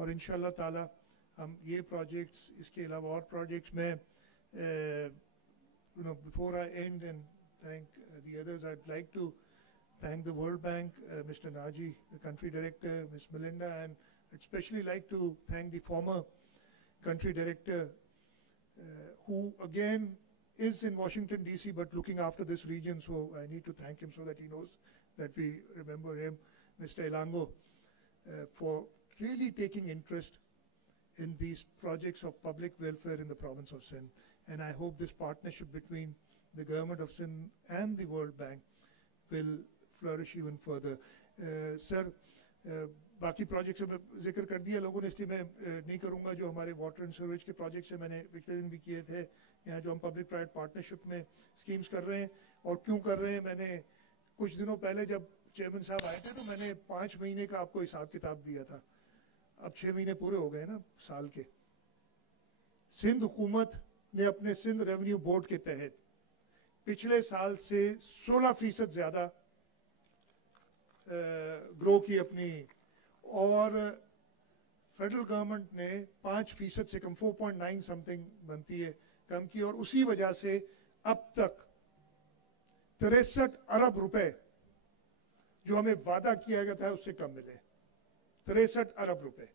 اور انشاءاللہ تعالی ہم یہ پروجیکٹس اس کے علاوہ اور پروجیکٹس میں before I end and thank the others, I'd like to thank the World Bank, Mr. Naji, the country director, Ms. Melinda, and I'd especially like to thank the former country director who again is in Washington DC but looking after this region, so I need to thank him so that he knows that we remember him, Mr. Elango, for really taking interest in these projects of public welfare in the province of Sindh. And I hope this partnership between the government of Sindh and the World Bank will flourish even further. Sir, باقی projects میں ذکر کر دیا لوگوں نے, اس لیے میں نہیں کروں گا. جو ہمارے واٹر اینڈ سیوریج کے پروجیکٹس ہیں میں نے پچھلے دن بھی کیے تھے. یہاں جو ہم پبلک پرائیویٹ پارٹنرشپ میں اسکیمز کر رہے ہیں اور کیوں کر رہے ہیں, میں نے کچھ دنوں پہلے جب چیئرمین صاحب آئے تھے تو میں نے 5 مہینے کا آپ کو حساب کتاب دیا تھا. اب 6 مہینے پورے ہو گئے نا سال کے. سندھ حکومت نے اپنے سندھ ریونیو بورڈ کے تحت پچھلے سال سے 16% زیادہ گرو کی اپنی, اور فیڈرل گورنمنٹ نے 5% سے کم 4.9 سمتنگ بنتی ہے کم کی, اور اسی وجہ سے اب تک 63 ارب روپے جو ہمیں وعدہ کیا گیا تھا اس سے کم ملے. 63 ارب روپے.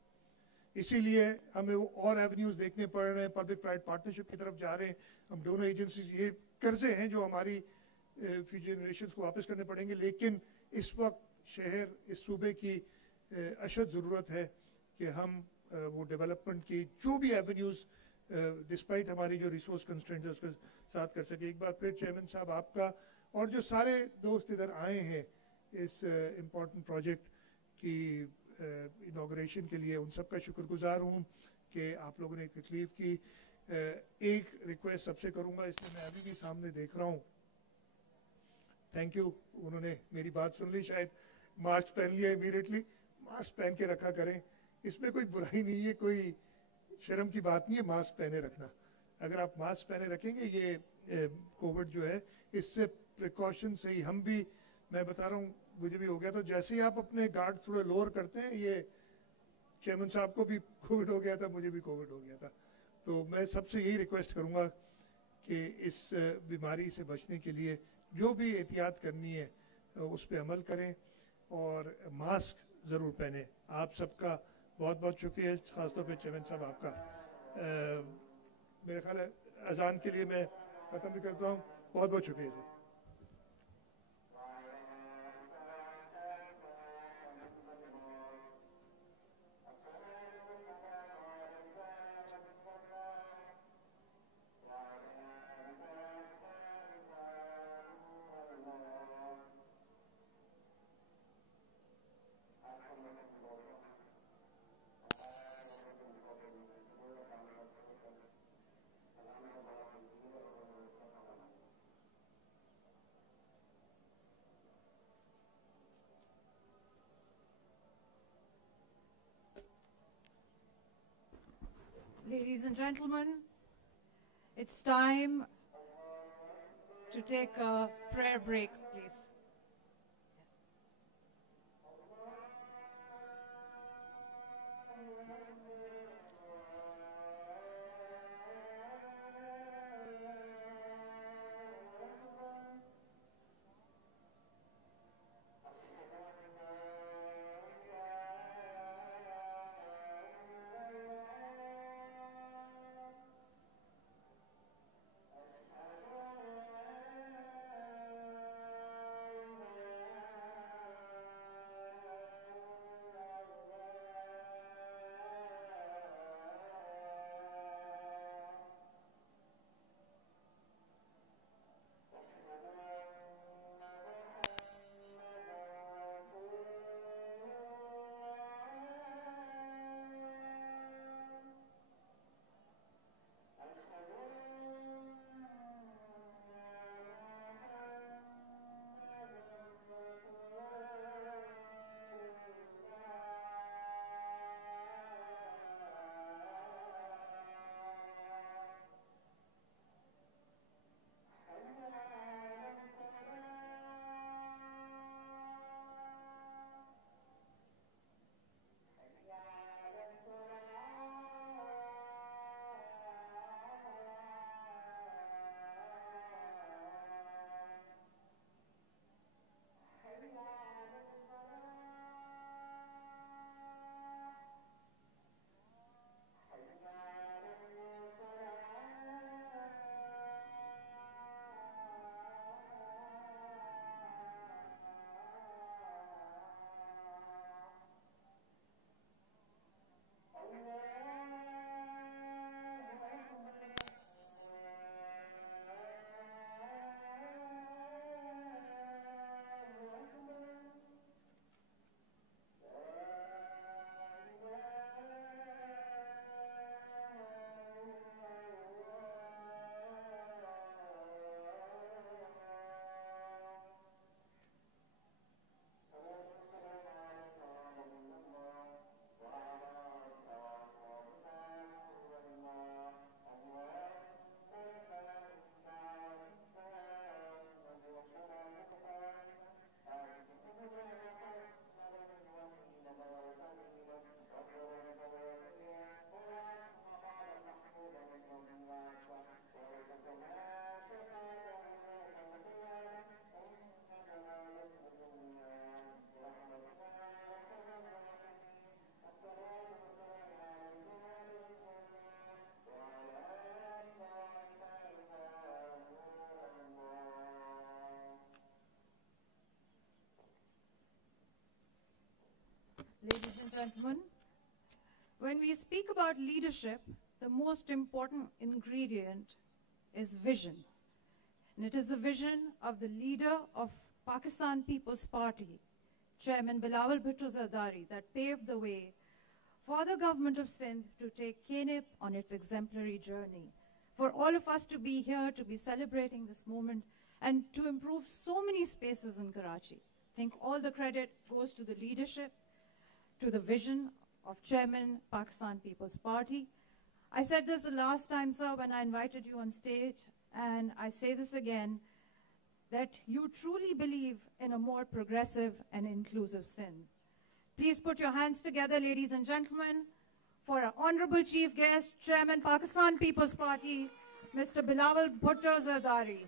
اسی لیے ہمیں وہ اور ایونیوز دیکھنے پڑ رہے ہیں, پبلک پرائیویٹ پارٹنرشپ کی طرف جا رہے ہیں. ہم دونوں ایجنسیز, یہ قرضے ہیں جو ہماری فیوچر جنریشنز کو واپس کرنے پڑیں گے, لیکن اس وقت شہر اس صوبے کی اشد ضرورت ہے کہ ہم وہ ڈیولپمنٹ کی جو بھی ایونیوز ڈسپائٹ ہماری جو ریسورس کنسٹرینٹ ہے اس کے ساتھ کر سکے. ایک بار پھر چیئرمین صاحب آپ کا اور جو سارے دوست ادھر آئے ہیں اس امپورٹنٹ پروجیکٹ کی انوگریشن کے لیے, ان سب کا شکر گزار ہوں کہ آپ لوگوں نے تکلیف کی. ایک ریکویسٹ سب سے کروں گا, اس میں ابھی بھی سامنے دیکھ رہا ہوں, تھینک یو, انہوں نے میری بات سن لی, شاید ماسک پہن لیا امیڈیٹلی. ماسک پہن کے رکھا کریں, اس میں کوئی برائی نہیں ہے, کوئی شرم کی بات نہیں ہے ماسک پہنے رکھنا. اگر آپ ماسک پہنے رکھیں گے, یہ کووڈ جو ہے اس سے پریکاشن سے ہی ہم بھی, میں بتا رہا ہوں مجھے بھی ہو گیا, تو جیسے ہی آپ اپنے گارڈ تھوڑے لوور کرتے ہیں, یہ چیئرمین صاحب کو بھی کووڈ ہو گیا تھا, مجھے بھی کووڈ ہو گیا تھا. تو میں سب سے یہی ریکویسٹ کروں گا کہ اس بیماری سے بچنے کے لیے جو بھی احتیاط کرنی ہے اس پہ عمل کریں اور ماسک ضرور پہنیں. آپ سب کا بہت بہت شکریہ, خاص طور پہ چیئرمین صاحب آپ کا. میرا خیال ہے اذان کے لیے میں ختم بھی کرتا ہوں. بہت بہت شکریہ جی. Ladies and gentlemen, it's time to take a prayer break, please. gentlemen, when we speak about leadership, the most important ingredient is vision. And it is the vision of the leader of Pakistan People's Party, Chairman Bilawal Bhutto Zardari, that paved the way for the government of Sindh to take KNIP on its exemplary journey. For all of us to be here, to be celebrating this moment, and to improve so many spaces in Karachi. I think all the credit goes to the leadership, to the vision of Chairman Pakistan People's Party. I said this the last time, sir, when I invited you on stage, and I say this again, that you truly believe in a more progressive and inclusive Sindh. Please put your hands together, ladies and gentlemen, for our honorable chief guest, Chairman Pakistan People's Party, Mr. Bilawal Bhutto Zardari.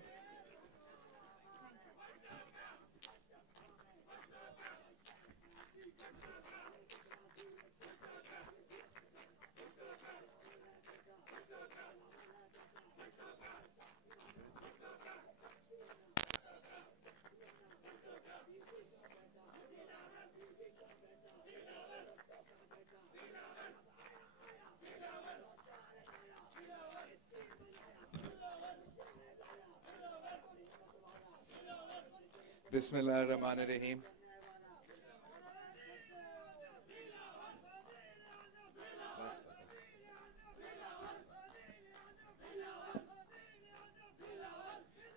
Bismillah ar-Rahman ar-Rahim.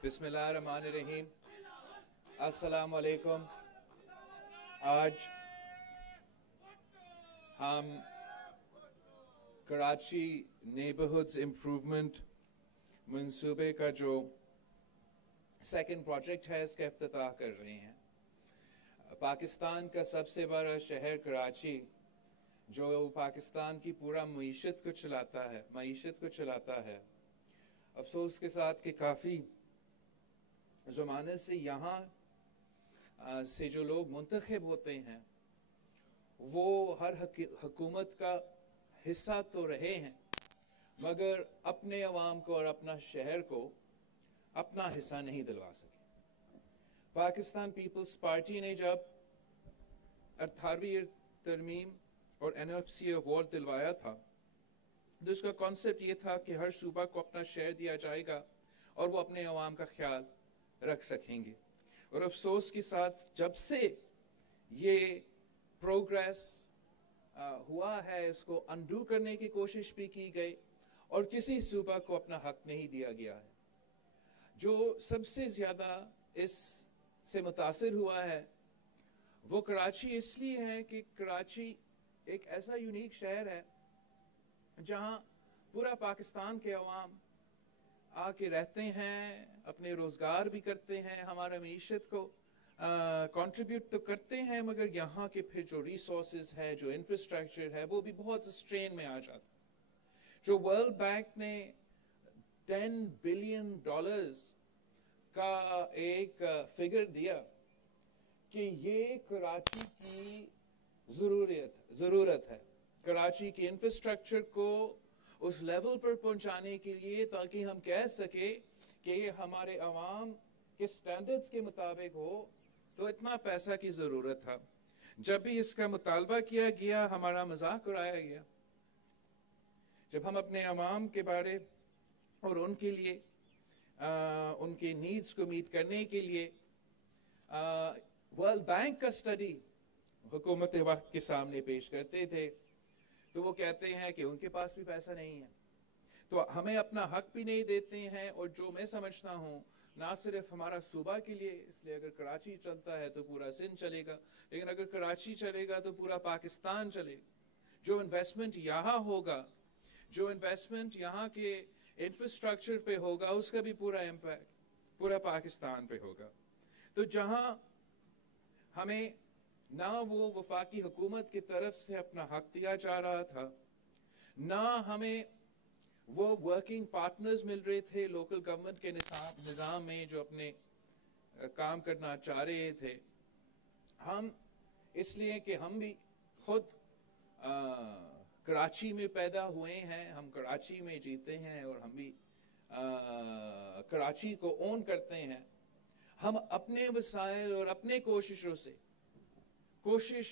Bismillah ar-Rahman ar-Rahim. Assalamu alaikum. آج ہم Karachi نیبرہڈز improvement منصوبے کا جو second project ہے اس کا افتتاح کر رہے ہیں. پاکستان کا سب سے بڑا شہر کراچی جو پاکستان کی پورا معیشت کو چلاتا ہے افسوس کے ساتھ کہ کافی زمانے سے یہاں سے جو لوگ منتخب ہوتے ہیں وہ ہر حکومت کا حصہ تو رہے ہیں مگر اپنے عوام کو اور اپنا شہر کو اپنا حصہ نہیں دلوا سکے. پاکستان پیپلز پارٹی نے جب 18ویں ترمیم اور NFC ایوارڈ دلوایا تھا تو اس کا کانسیپٹ یہ تھا کہ ہر صوبہ کو اپنا شہر دیا جائے گا اور وہ اپنے عوام کا خیال رکھ سکیں گے. اور افسوس کے ساتھ جب سے یہ پروگریس ہوا ہے اس کو انڈو کرنے کی کوشش بھی کی گئی اور کسی صوبہ کو اپنا حق نہیں دیا گیا ہے. جو سب سے زیادہ اس سے متاثر ہوا ہے وہ کراچی اس لیے ہے کہ کراچی ایک ایسا یونیک شہر ہے جہاں پورا پاکستان کے عوام آ کے رہتے ہیں, اپنے روزگار بھی کرتے ہیں, ہمارا معیشت کو کنٹریبیوٹ تو کرتے ہیں مگر یہاں کے پھر جو ریسورسز ہے, جو انفراسٹرکچر ہے وہ بھی بہت اسٹرین میں آ جاتا. جو ورلڈ بینک نے $10 بلین کا ایک فگر دیا کہ یہ کراچی کی ضرورت ہے, کراچی کی انفراسٹرکچر کو اس لیول پر پہنچانے کے لیے تاکہ ہم کہہ سکے کہ یہ ہمارے عوام کے سٹینڈرڈز کے مطابق ہو, تو اتنا پیسہ کی ضرورت تھا. جب بھی اس کا مطالبہ کیا گیا ہمارا مذاق اڑایا گیا. جب ہم اپنے عوام کے بارے اور ان کے لیے ان کے نیڈز کو میٹ کرنے کے لیے ورلڈ بینک کا اسٹڈی حکومت وقت کے سامنے پیش کرتے تھے تو وہ کہتے ہیں کہ ان کے پاس بھی پیسہ نہیں ہے, تو ہمیں اپنا حق بھی نہیں دیتے ہیں. اور جو میں سمجھتا ہوں نہ صرف ہمارا صوبہ کے لیے, اس لیے اگر کراچی چلتا ہے تو پورا سندھ چلے گا, لیکن اگر کراچی چلے گا تو پورا پاکستان چلے گا. جو انویسٹمنٹ یہاں ہوگا, جو انویسٹمنٹ یہاں کے انفراسٹرکچر پہ ہوگا, اس کا بھی پورا امپیکٹ پورا پاکستان پہ ہوگا. تو جہاں ہمیں نہ وہ وفاقی حکومت کی طرف سے اپنا حق دیا جا رہا تھا, نہ ہمیں وہ ورکنگ پارٹنرز مل رہے تھے لوکل گورنمنٹ کے نظام میں جو اپنے کام کرنا چاہ رہے تھے. ہم اس لیے کہ ہم بھی خود کراچی میں پیدا ہوئے ہیں, ہم کراچی میں جیتے ہیں اور ہم بھی کراچی کو اون کرتے ہیں, ہم اپنے وسائل اور اپنے کوششوں سے کوشش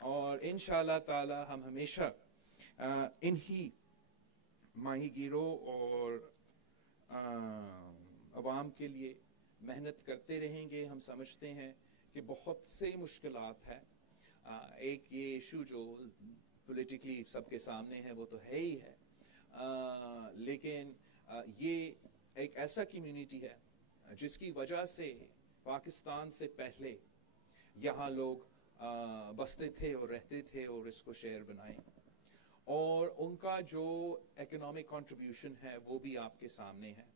اور انشاءاللہ تعالی ہم ہمیشہ انہی ماہی گیروں اور عوام کے لیے محنت کرتے رہیں گے. ہم سمجھتے ہیں کہ بہت سے مشکلات ہیں. ایک یہ ایشو جو پولیٹیکلی سب کے سامنے ہے وہ تو ہے ہی ہے, لیکن یہ ایک ایسا کمیونٹی ہے جس کی وجہ سے پاکستان سے پہلے یہاں لوگ بستے تھے اور رہتے تھے اور اس کو شہر بنائے, اور ان کا جو اکنامک کنٹریبیوشن ہے وہ بھی آپ کے سامنے ہے.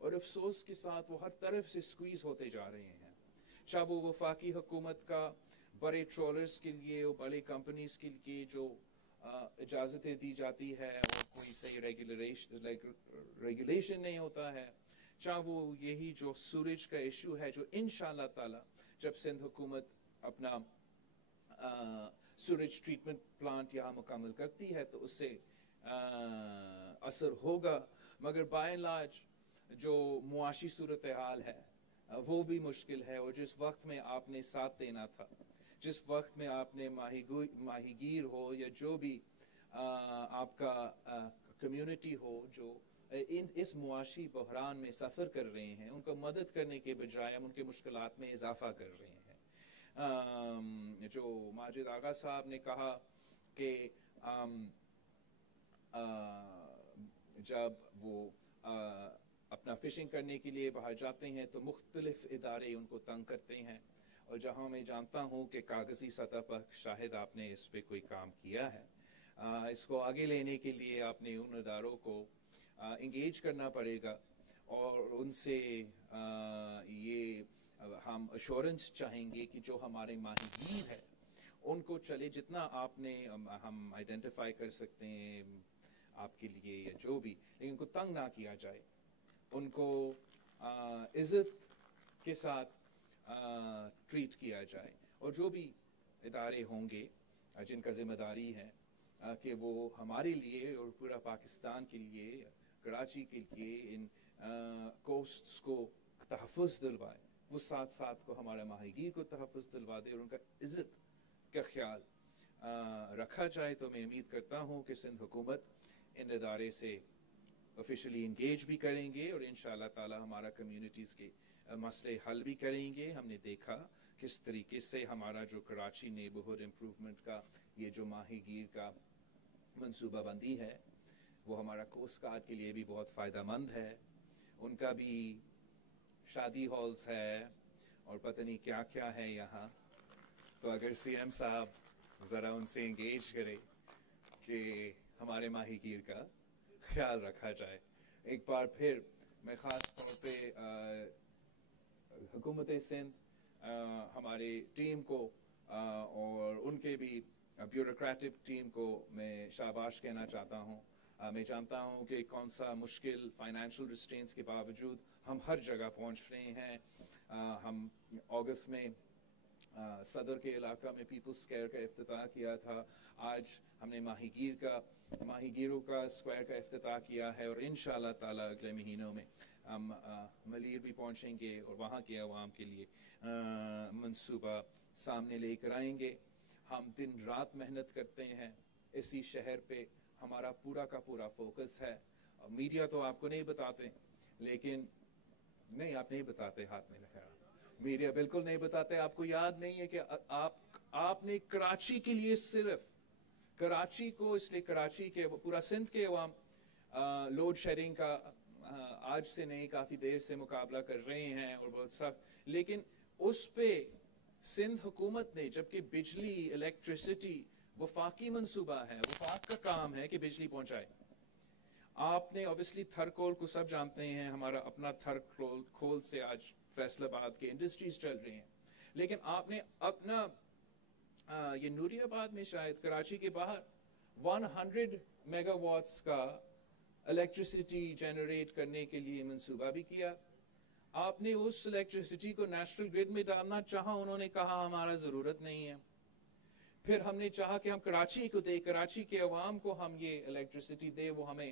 اور افسوس کے ساتھ وہ ہر طرف سے سکویز ہوتے جا رہے ہیں, چاہے وہ وفاقی حکومت کا بڑے ٹرولرز کے لیے اور بڑے کمپنیز کے لیے جو اجازتیں دی جاتی ہے اور کوئی صحیح ریگولیشن نہیں ہوتا ہے, چاہے وہ یہی جو سورج کا ایشو ہے جو انشاءاللہ تعالی جب سندھ حکومت اپنا سورج ٹریٹمنٹ پلانٹ یہاں مکمل کرتی ہے تو اس سے اثر ہوگا, مگر بائی اینڈ لارج جو معاشی صورتحال ہے وہ بھی مشکل ہے. اور جس وقت میں آپ نے ساتھ دینا تھا, جس وقت میں آپ نے ماہی گیر ہو یا جو بھی آپ کا کمیونٹی ہو جو اس معاشی بحران میں سفر کر رہے ہیں, ان کو مدد کرنے کے بجائے ہم ان کے مشکلات میں اضافہ کر رہے ہیں. جو ماجد آغا صاحب نے کہا کہ جب وہ اپنا فشنگ کرنے کے لیے باہر جاتے ہیں تو مختلف ادارے ان کو تنگ کرتے ہیں, اور جہاں میں جانتا ہوں کہ کاغذی سطح پر شاید آپ نے اس پہ کوئی کام کیا ہے, اس کو آگے لینے کے لیے آپ نے ان اداروں کو انگیج کرنا پڑے گا, اور ان سے یہ ہم ایشورنس چاہیں گے کہ جو ہمارے ماہی گیر ہے ان کو چلے جتنا آپ نے ہم آئیڈینٹیفائی کر سکتے ہیں آپ کے لیے یا جو بھی, لیکن ان کو تنگ نہ کیا جائے, ان کو عزت کے ساتھ ٹریٹ کیا جائے. اور جو بھی ادارے ہوں گے جن کا ذمہ داری ہے کہ وہ ہمارے لیے اور پورا پاکستان کے لیے, کراچی کے لیے ان کوسٹس کو تحفظ دلوائے, وہ ساتھ ساتھ کو ہمارے ماہی گیر کو تحفظ دلوا دے اور ان کا عزت کا خیال رکھا جائے. تو میں امید کرتا ہوں کہ سندھ حکومت ان ادارے سے آفیشلی انگیج بھی کریں گے اور انشاءاللہ تعالی ہمارا کمیونٹیز کے مسئلے حل بھی کریں گے. ہم نے دیکھا کس طریقے سے ہمارا جو کراچی نیبرہڈ امپروومنٹ کا یہ جو ماہی گیر کا منصوبہ بندی ہے وہ ہمارا کوسٹ گارڈ کے لیے بھی بہت فائدہ مند ہے. ان کا بھی شادی ہالز ہے اور پتہ نہیں کیا کیا ہے یہاں, تو اگر سی ایم صاحب ذرا ان سے انگیج کرے کہ ہمارے ماہی گیر کا خیال رکھا جائے. ایک بار پھر میں خاص طور پہ حکومت سندھ ہماری ٹیم کو اور ان کے بھی بیوروکریٹک ٹیم کو میں شاباش کہنا چاہتا ہوں. میں جانتا ہوں کہ کون سا مشکل فائنینشیل ریسٹرینٹس کے باوجود ہم ہر جگہ پہنچ رہے ہیں. ہم اگست میں صدر کے علاقہ میں پیپلز اسکوائر کا افتتاح کیا تھا. آج ہم نے ماہی گیروں کا اسکوائر کا افتتاح کیا ہے, اور انشاءاللہ تعالی اگلے مہینوں میں ہم ملیر بھی پہنچیں گے اور وہاں کے عوام کے لیے منصوبہ سامنے لے کر آئیں گے. ہم دن رات محنت کرتے ہیں اسی شہر پہ, ہمارا پورا کا پورا فوکس ہے. میڈیا تو آپ کو نہیں بتاتے, لیکن نہیں آپ نہیں بتاتے, ہاتھ میں لگا, میڈیا بالکل نہیں بتاتے. آپ کو یاد نہیں ہے کہ آپ نے کراچی کے لیے صرف کراچی کو, اس لیے کراچی کے پورا سندھ کے عوام لوڈ شیڈنگ کا آج سے نہیں کافی دیر سے مقابلہ کر رہے ہیں اور بہت سخت, لیکن اس پہ سندھ حکومت نے, جبکہ بجلی الیکٹریسٹی وفاقی منصوبہ ہے, وفاق کا کام ہے کہ بجلی پہنچائے. آپ نے obviously تھرکول کو سب جانتے ہیں, ہمارا اپنا تھرکول سے آج فیصل آباد کے انڈسٹریز چل رہی ہیں, لیکن آپ نے اپنا یہ نوری آباد میں شاید کراچی کے باہر 100 میگا واٹس کا الیکٹریسٹی جنریٹ کرنے کے لیے منصوبہ بھی کیا. آپ نے اس الیکٹریسٹی کو نیشنل گریڈ میں ڈالنا چاہا, انہوں نے کہا ہمارا ضرورت نہیں ہے. پھر ہم نے چاہا کہ ہم کراچی کو دے, کراچی کے عوام کو ہم یہ الیکٹریسٹی دے, وہ ہمیں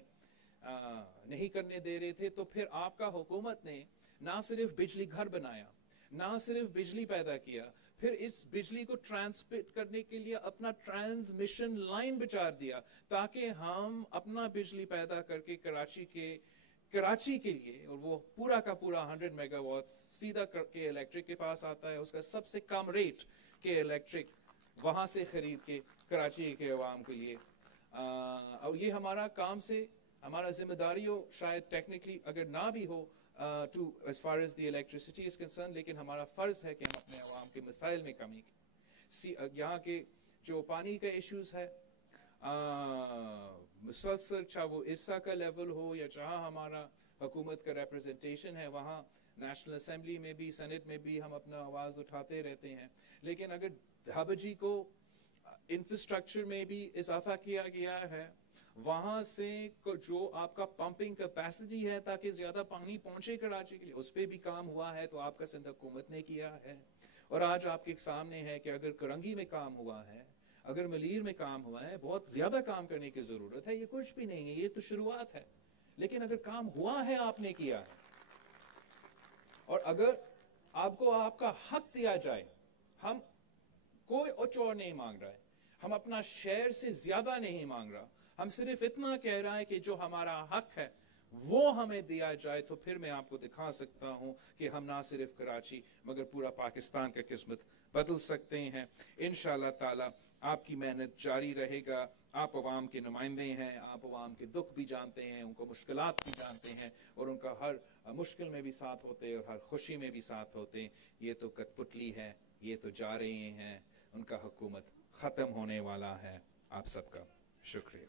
نہیں کرنے دے رہے تھے. تو پھر آپ کا حکومت نے نہ صرف بجلی گھر بنایا نہ صرف بجلی پیدا کیا, پھر اس بجلی کو ٹرانسمٹ کرنے کے لیے اپنا ٹرانسمیشن لائن بچار دیا تاکہ ہم اپنا بجلی پیدا کر کے کراچی کے لیے, اور وہ پورا کا پورا 100 میگا واٹ سیدھا کر کے الیکٹرک کے پاس آتا ہے, اس کا سب سے کم ریٹ کے الیکٹرک وہاں سے خرید کے کراچی کے عوام کے لیے. اور یہ ہمارا کام سے ہمارا ذمہ داری ہو, شاید ٹیکنیکلی اگر نہ بھی ہو to as far as the electricity is concern, لیکن ہمارا فرض ہے کہ ہم اپنے عوام کے مسائل میں کمی یہاں کے جو پانی کا ایشوز ہے مسلسل, چاہے وہ عرصہ کا لیول ہو یا جہاں ہمارا حکومت کا ریپرزنٹیشن ہے وہاں نیشنل اسمبلی میں بھی سینٹ میں بھی ہم اپنا آواز اٹھاتے رہتے ہیں. لیکن اگر دھابجی کو انفراسٹرکچر میں بھی اضافہ کیا گیا ہے, وہاں سے جو آپ کا پمپنگ کیپیسٹی ہے تاکہ زیادہ پانی پہنچے کراچی کے لیے, اس پہ بھی کام ہوا ہے, تو آپ کا سندھ حکومت نے کیا ہے. اور آج آپ کے سامنے ہے کہ اگر کرنگی میں کام ہوا ہے, اگر ملیر میں کام ہوا ہے, بہت زیادہ کام کرنے کی ضرورت ہے, یہ کچھ بھی نہیں ہے, یہ تو شروعات ہے. لیکن اگر کام ہوا ہے, آپ نے کیا ہے, اور اگر آپ کو آپ کا حق دیا جائے, ہم کوئی اور نہیں مانگ رہا ہے, ہم اپنا شہر سے زیادہ نہیں مانگ رہا, ہم صرف اتنا کہہ رہا ہے کہ جو ہمارا حق ہے وہ ہمیں دیا جائے, تو پھر میں آپ کو دکھا سکتا ہوں کہ ہم نہ صرف کراچی مگر پورا پاکستان کا قسمت بدل سکتے ہیں. انشاءاللہ تعالی آپ کی محنت جاری رہے گا. آپ عوام کے نمائندے ہیں, آپ عوام کے دکھ بھی جانتے ہیں, ان کو مشکلات بھی جانتے ہیں, اور ان کا ہر مشکل میں بھی ساتھ ہوتے اور ہر خوشی میں بھی ساتھ ہوتے. یہ تو کٹ پتلی ہے, یہ تو جا رہے ہیں, ان کا حکومت ختم ہونے والا ہے. آپ سب کا شکریہ.